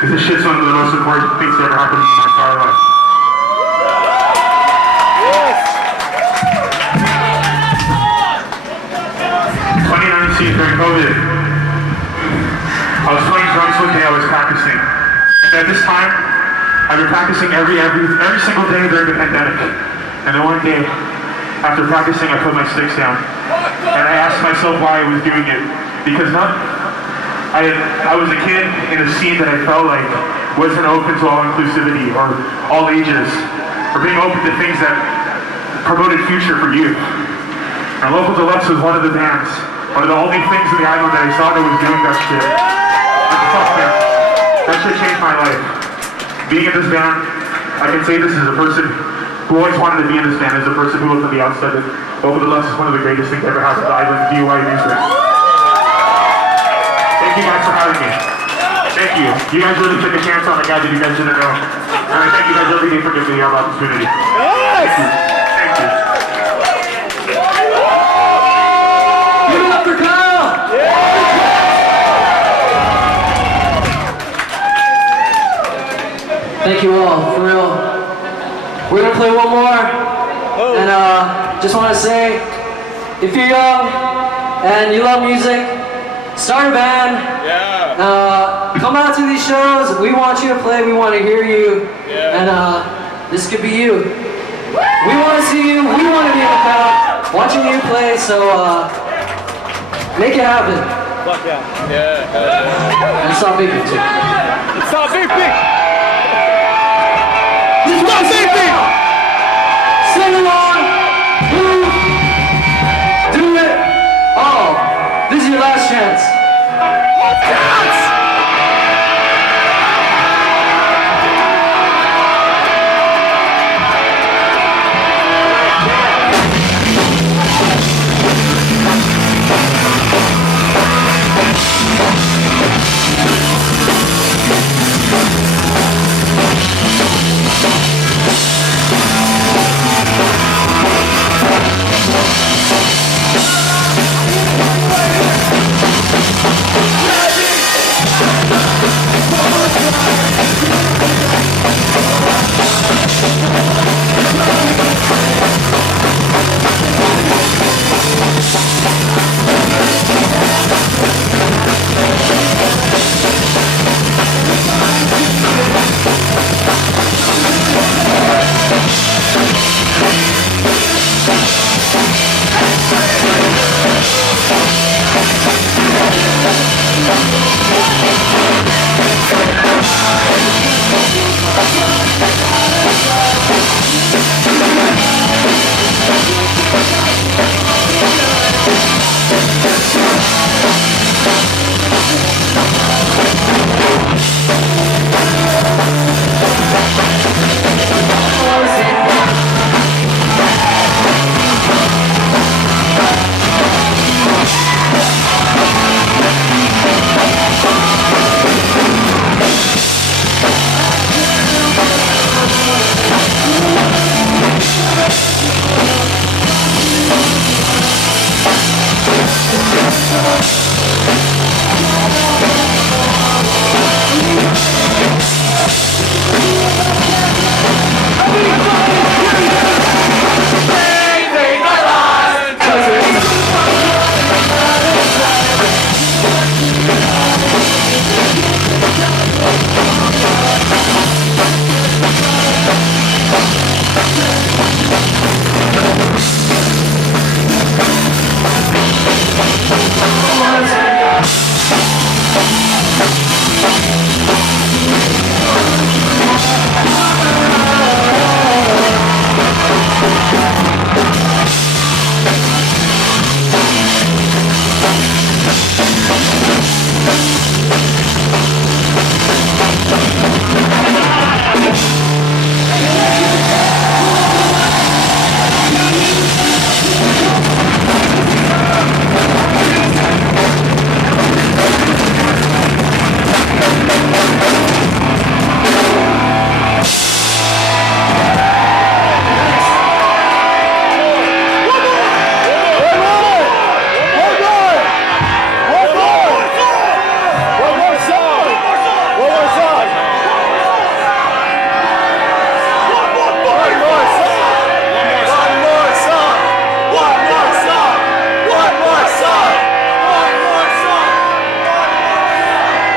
because this shit's one of the most important things that ever happened to me in my entire life. Yes! 2019 during COVID, I was playing drums one day, I was practicing. And at this time, I've been practicing every single day during the pandemic. And then one day, after practicing, I put my sticks down. And I asked myself why I was doing it. Because I was a kid in a scene that I felt like wasn't open to all inclusivity or all ages, or being open to things that promoted future for youth. And Local Deluxe was one of the bands, one of the only things in the island that I saw that was doing that shit. And fuck man, that shit changed my life. Being in this band, I can say this as a person who always wanted to be in this band, as a person who looked on the outside. Local Deluxe is one of the greatest things that ever happened to the island DUI music. Thank you guys for having me. Thank you. You guys really took a chance on a guy that you guys didn't know. And I thank you guys every day for giving me the opportunity. Thank you. Thank you. Give it up for Kyle! Thank you all, for real. We're gonna play one more. And just wanna say, if you're young and you love music, start a band. Come out to these shows. We want you to play. We want to hear you. And this could be you. We want to see you. We want to be in the crowd watching you play. So make it happen. Fuck yeah. And stop vaping too. Stop vaping. Stop vaping. Sing along. Move. Do it. Oh, this is your last chance. Dance!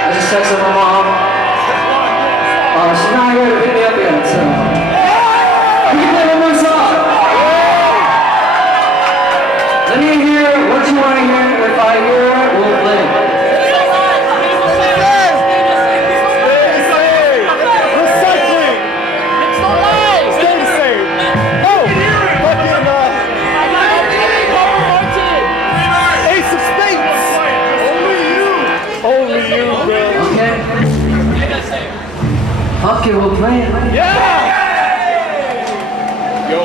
I just texted my mom. She's not here to pick me up yet, so. We can play one more song. Let me hear what you want to hear. If I hear it, we'll play. Okay, we'll play it. Yeah! Yo.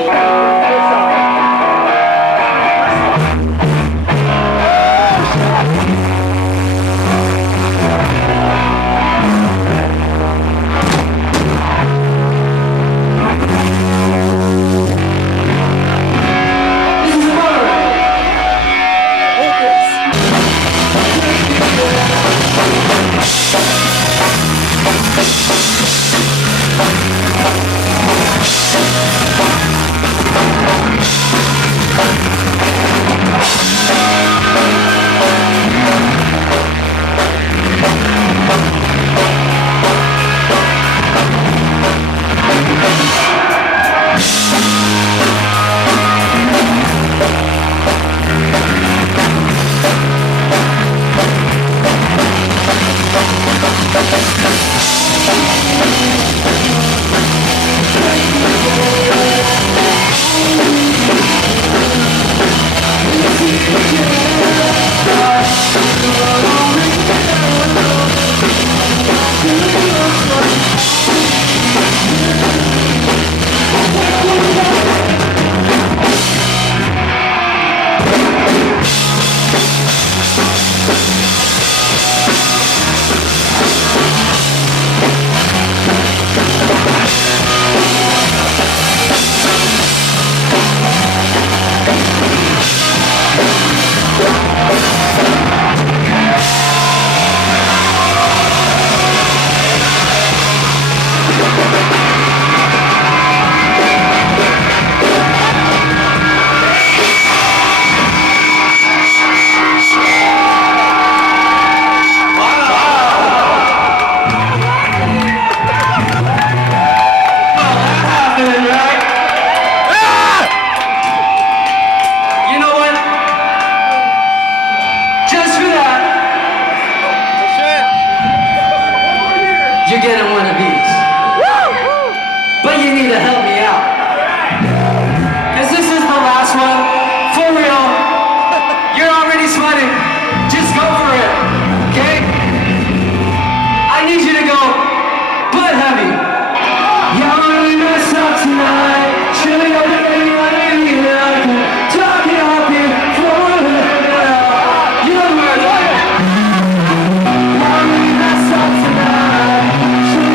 Should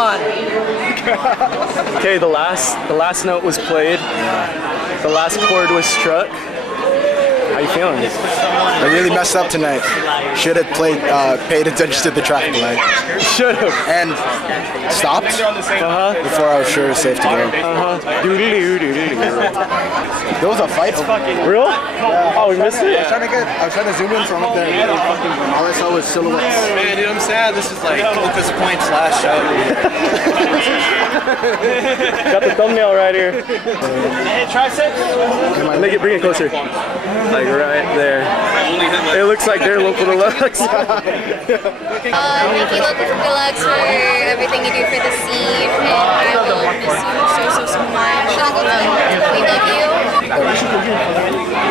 on. Okay, the last note was played. The last chord was struck. How you feeling? I really messed up tonight. Should have paid attention to the traffic light. Should have. And stopped before I was sure it was safe to go. There was a fight. Real? Yeah. Oh, we missed it? I was trying to zoom in from up there. All I saw was silhouettes. Man, dude, I'm sad. This is like Okas Point's last show. Got the thumbnail right here. Bring it closer. Like right there. It looks like they're Local Deluxe. Thank you, Local Deluxe, for everything you do for the scene, and I will miss you so much. We love you.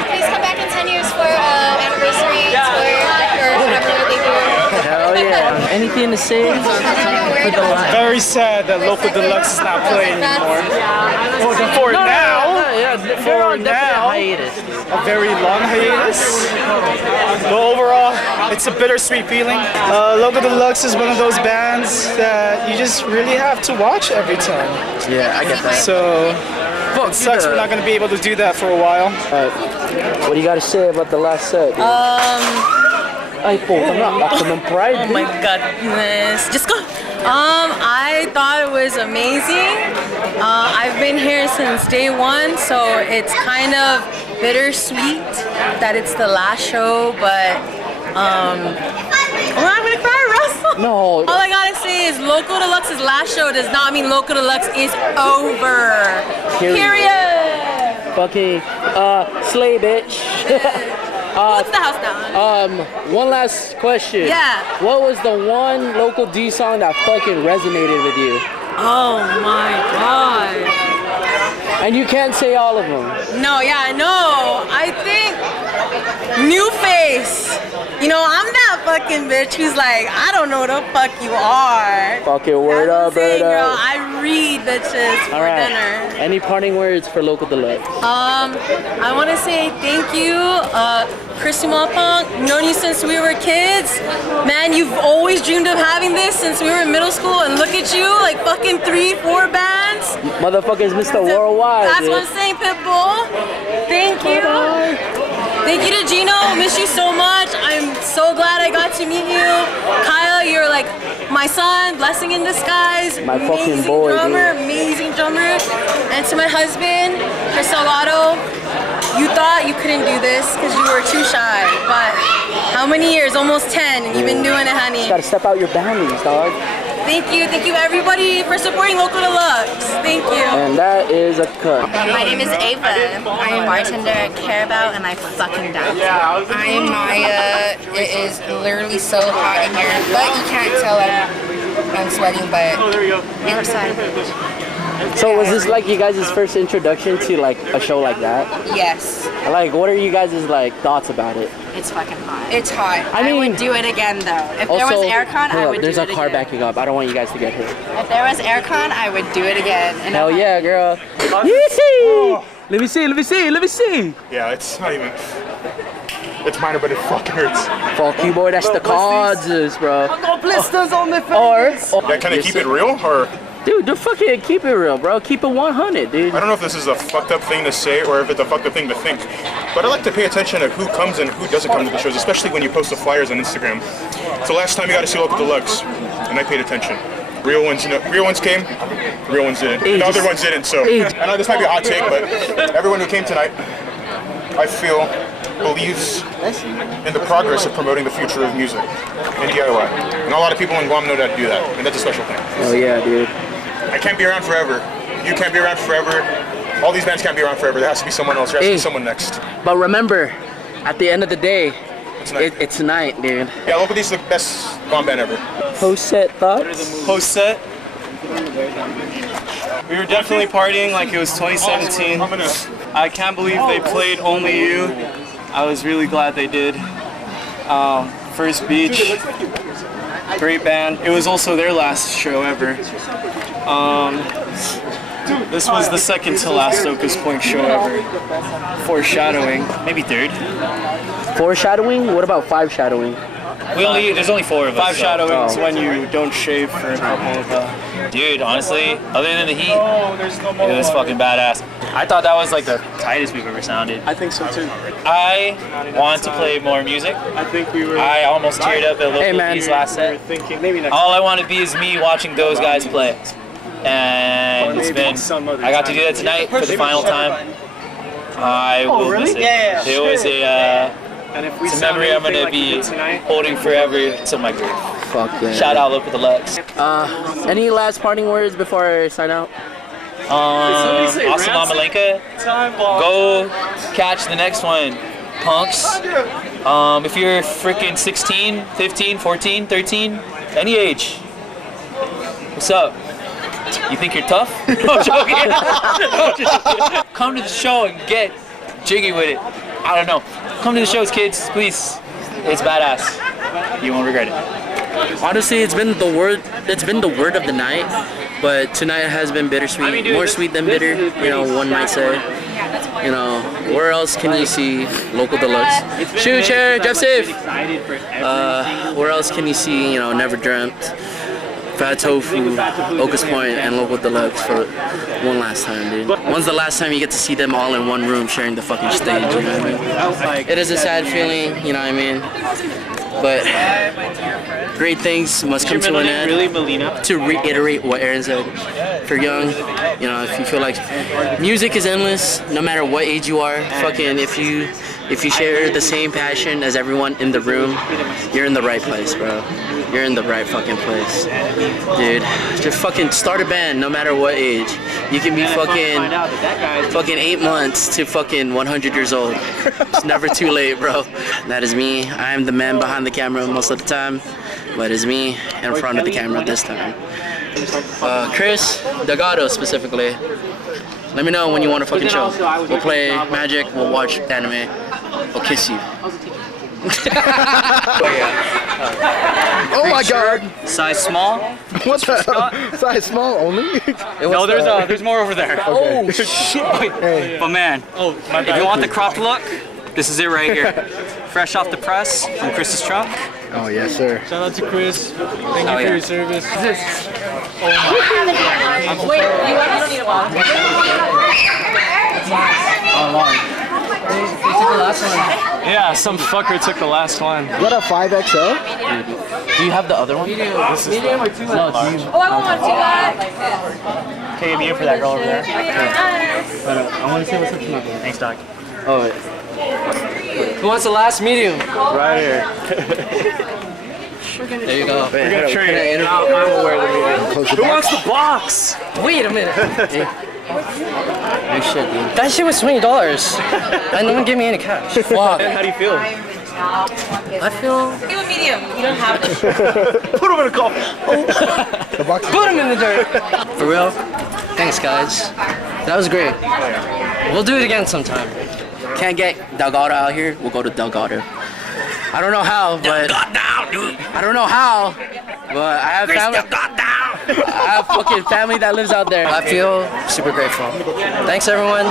Please come back in 10 years for anniversary tour or whatever they do. Hell yeah. Anything to say for the line? Very sad that Local Deluxe is not playing anymore. For now, a very long hiatus. But overall, it's a bittersweet feeling. Local Deluxe is one of those bands that you just really have to watch every time. Yeah, I get that. So it sucks we're not going to be able to do that for a while. What do you got to say about the last set? Oh my goodness. Just go. I thought it was amazing. I've been here since day one, so it's kind of bittersweet that it's the last show, but I'm gonna cry, Russell. No. All I gotta say is Local Deluxe's last show does not mean Local Deluxe is over. Period. Fucking slay, bitch. What's the house down? One last question. Yeah. What was the one Local D song that fucking resonated with you? Oh my god. And you can't say all of them. No, yeah, no. I think New Face. You know, I'm that fucking bitch who's like, I don't know the fuck you are. Fucking word up, girl. I read bitches for dinner. Any parting words for Local Deluxe? I want to say thank you, Chrissy Mopong. Known you since we were kids. Man, you've always dreamed of having this since we were in middle school, and look at you, like fucking 3-4 bands. Motherfuckers, Mr. Worldwide. That's what I'm saying, Pitbull. Thank you. Thank you to Gino. Miss you so much. I'm so glad I got to meet you. Kyle, you're like my son, blessing in disguise. My fucking boy, amazing drummer. And to my husband, Chris Salgado, you thought you couldn't do this because you were too shy. But how many years? Almost 10, and you've been doing it, honey. You gotta step out your boundaries, dog. Thank you everybody for supporting Local Deluxe. Thank you. And that is a cut. My name is Ava. I am bartender at Carabao, and I fucking die. I am Maya. It is literally so hot in here, but you can't tell I'm sweating, but inside. So was this like you guys' first introduction to like a show like that? Yes. Like, what are you guys' like thoughts about it? It's fucking hot. It's hot. I mean, I would do it again though. If there was aircon, I would do it again. There's a car backing up. I don't want you guys to get hit. If there was aircon, I would do it again. And hell yeah, girl. Let me see. Yeah, it's not even. It's minor, but it fucking hurts. Fuck you, boy. That's the causes, bro. I got blisters on my face. Yeah, can I keep it real, or? Dude, fucking keep it real, bro. Keep it 100, dude. I don't know if this is a fucked up thing to say or if it's a fucked up thing to think, but I like to pay attention to who comes and who doesn't come to the shows, especially when you post the flyers on Instagram. So last time you got to see Local Deluxe, and I paid attention. Real ones came, real ones didn't. The other ones didn't, so. I know this might be a hot take, but everyone who came tonight, I feel, believes in the progress of promoting the future of music and DIY. And a lot of people in Guam know how to do that, and that's a special thing. Oh yeah, dude. I can't be around forever. You can't be around forever. All these bands can't be around forever. There has to be someone else. There has to be someone next. But remember, at the end of the day, it's tonight, dude. Yeah, Local D's the best Guam band ever. Post-set thoughts? Post-set? We were definitely partying like it was 2017. I can't believe they played Only You. I was really glad they did. First Beach, great band. It was also their last show ever. This was the second to last Okas Point show ever. Foreshadowing, maybe third. Foreshadowing? What about five shadowing? There's only 4 of us. Five shadowings when you don't shave for a couple of Dude, honestly, other than the heat, it was fucking badass. I thought that was like the tightest we've ever sounded. I think so too. I want to play more music. I think we were. I almost teared up at Local D's last set. Thinking maybe next. All I want to be is me watching those guys play. And it's been, I got to do that tonight for the final time. I will miss it. It was it's a memory I'm going to be holding forever to my grave. Fuck yeah. Shout out Local Deluxe. Any last parting words before I sign out? Assalamu alaikum. Go catch the next one, punks. If you're freaking 16, 15, 14, 13, any age, what's up? You think you're tough? No, I'm joking. I'm joking. Come to the show and get jiggy with it. I don't know. Come to the shows, kids, please. It's badass. You won't regret it. Honestly, it's been the word of the night, but tonight has been bittersweet, more sweet than bitter, you know, one might say. You know, where else can you see Local Deluxe? Shoe chair, Jeff Safe. Where else can you see, you know, Never Dreamt, Fat Tofu, Okas Point, and Local Deluxe for one last time, dude. When's the last time you get to see them all in one room sharing the fucking stage, you know what I mean? It is a sad feeling, you know what I mean? But great things must come to an end. To reiterate what Aaron said, if you're young, you know, if you feel like music is endless, no matter what age you are, fucking if you share the same passion as everyone in the room, you're in the right place, bro. You're in the right fucking place. Dude, just fucking start a band no matter what age. You can be fucking 8 months to fucking 100 years old. It's never too late, bro. That is me. I am the man behind the camera most of the time, but it's me in front of the camera this time. Chris, Delgado specifically. Let me know when you want a fucking show. We'll play Magic, we'll watch anime, we'll kiss you. Oh my god! Size small? What the? Size small only? No, there's more over there. Okay. Oh shit! But man, if you want the cropped look, this is it right here. Fresh off the press from Chris's truck. Oh yes, sir. Shout out to Chris. Thank you for your service. Wait, you don't need a wallet. You took the last one. Yeah, some fucker took the last one. You got a 5XL? Do you have the other one? Medium or 2 large? Oh, I want 2 large. Okay, me in for that girl over there. I want to say what's up to my Thanks, Doc. Oh, wait. Who wants the last medium? Right here. There you go. We're gonna trade. Who wants the box? Wait a minute. Good shit, dude. That shit was $20, and no one gave me any cash. Fuck. How do you feel? I feel. Give a medium. You don't have it. Put him in a coffin. The box. Put him in the dirt. For real. Thanks, guys. That was great. We'll do it again sometime. Can't get Delgado out here, we'll go to Delgado. I don't know how, but I don't know how, but I have family. I have fucking family that lives out there. I feel super grateful. Thanks everyone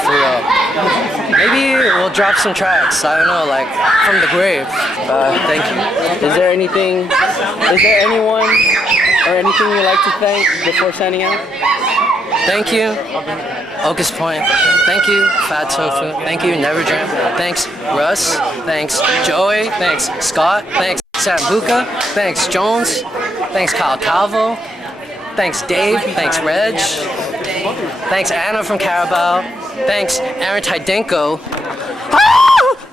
for maybe we'll drop some tracks. I don't know, like from the grave. Thank you. Is there anyone or anything you'd like to thank before signing out? Thank you, Okas Point. Thank you, Fat Tofu. Thank you, Never Dream. Thanks, Russ. Thanks, Joey. Thanks, Scott. Thanks, Sambuca. Thanks, Jones. Thanks, Kyle Calvo. Thanks, Dave. Thanks, Reg. Thanks, Anna from Carabao. Thanks, Aaron Tydenko.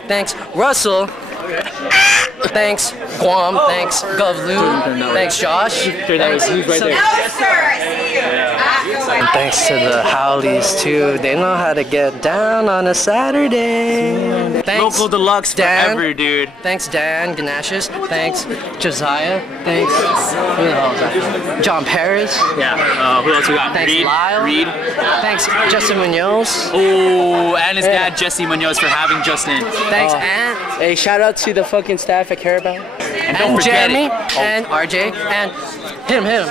Thanks, Russell. Thanks, Guam. Thanks, Govlu. Thanks, Josh. Thanks, and thanks to the Howleys too. They know how to get down on a Saturday. Thanks, Local Deluxe Dan. forever, dude. Thanks, Dan Ganashis. Thanks, Josiah. Thanks, who the hell is that? John Paris. Yeah. Who else we got? Thanks, Lyle. Reed. Thanks, Justin Munoz. Oh, and his dad Jesse Munoz for having Justin. Thanks, Aunt. Hey, shout out to the fucking staff at Carabao. And don't forget Jeremy it. and RJ and hit him.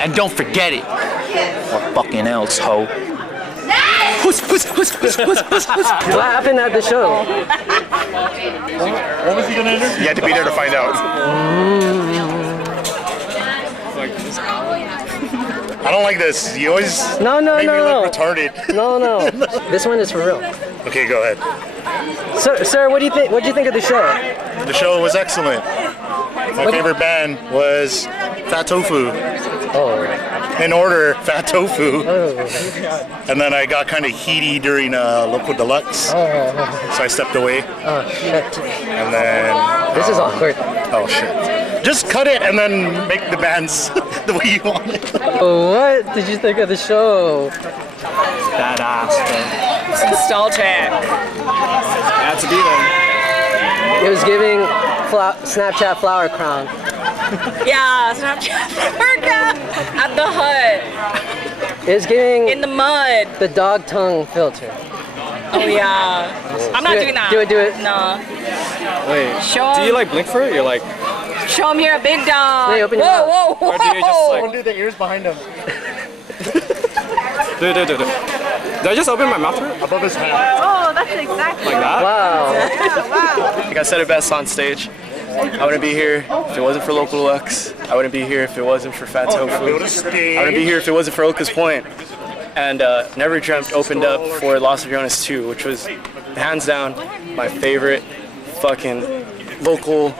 And don't forget it. Or fucking else, ho. What happened at the show? What was he gonna enter? You had to be there to find out. I don't like this. You always No, make me look retarded. No. This one is for real. Okay, go ahead. Sir, what do you think? What do you think of the show? The show was excellent. My favorite band was Fat Tofu. Oh. In order, Fat Tofu. Oh. And then I got kind of heaty during Local Deluxe. Oh. So I stepped away. Oh shit. And then. This is awkward. Oh shit. Just cut it and then make the bands the way you want it. What did you think of the show? Badass. It's nostalgic. Had to be there. It was giving Snapchat flower crown. Yeah, Snapchat workout at the hut. It was giving in the mud. The dog tongue filter. Oh yeah. I'm not doing that. Do it. No. Wait. Show do you like blink for it? You're like. Show him here, a big dog. Hey, open your whoa, mouth. whoa, whoa. Or do you just like. Do the ears behind him. Do. Did I just open my mouth for it? Above his hat. Oh, that's exactly. Like that? Wow. Yeah, wow. I think I said it best on stage. I wouldn't be here if it wasn't for Local Deluxe. I wouldn't be here if it wasn't for Fat Tofu. I wouldn't be here if it wasn't for Okas Point. And Never Dreamt opened up for Los Aviones 2, which was hands down my favorite fucking local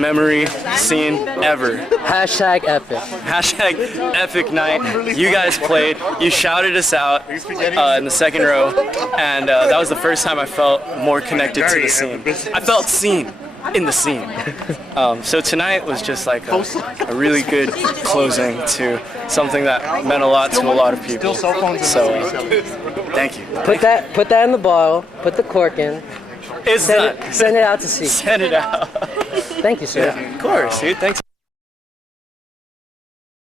memory scene ever. Hashtag epic. Hashtag epic night. You guys played. You shouted us out in the second row, and that was the first time I felt more connected to the scene. I felt seen in the scene. So tonight was just like a really good closing to something that meant a lot to a lot of people. So thank you. Put that in the bottle. Put the cork in. Send it out to sea. Send it out. Thank you, sir. Yeah, of course, dude. Thanks.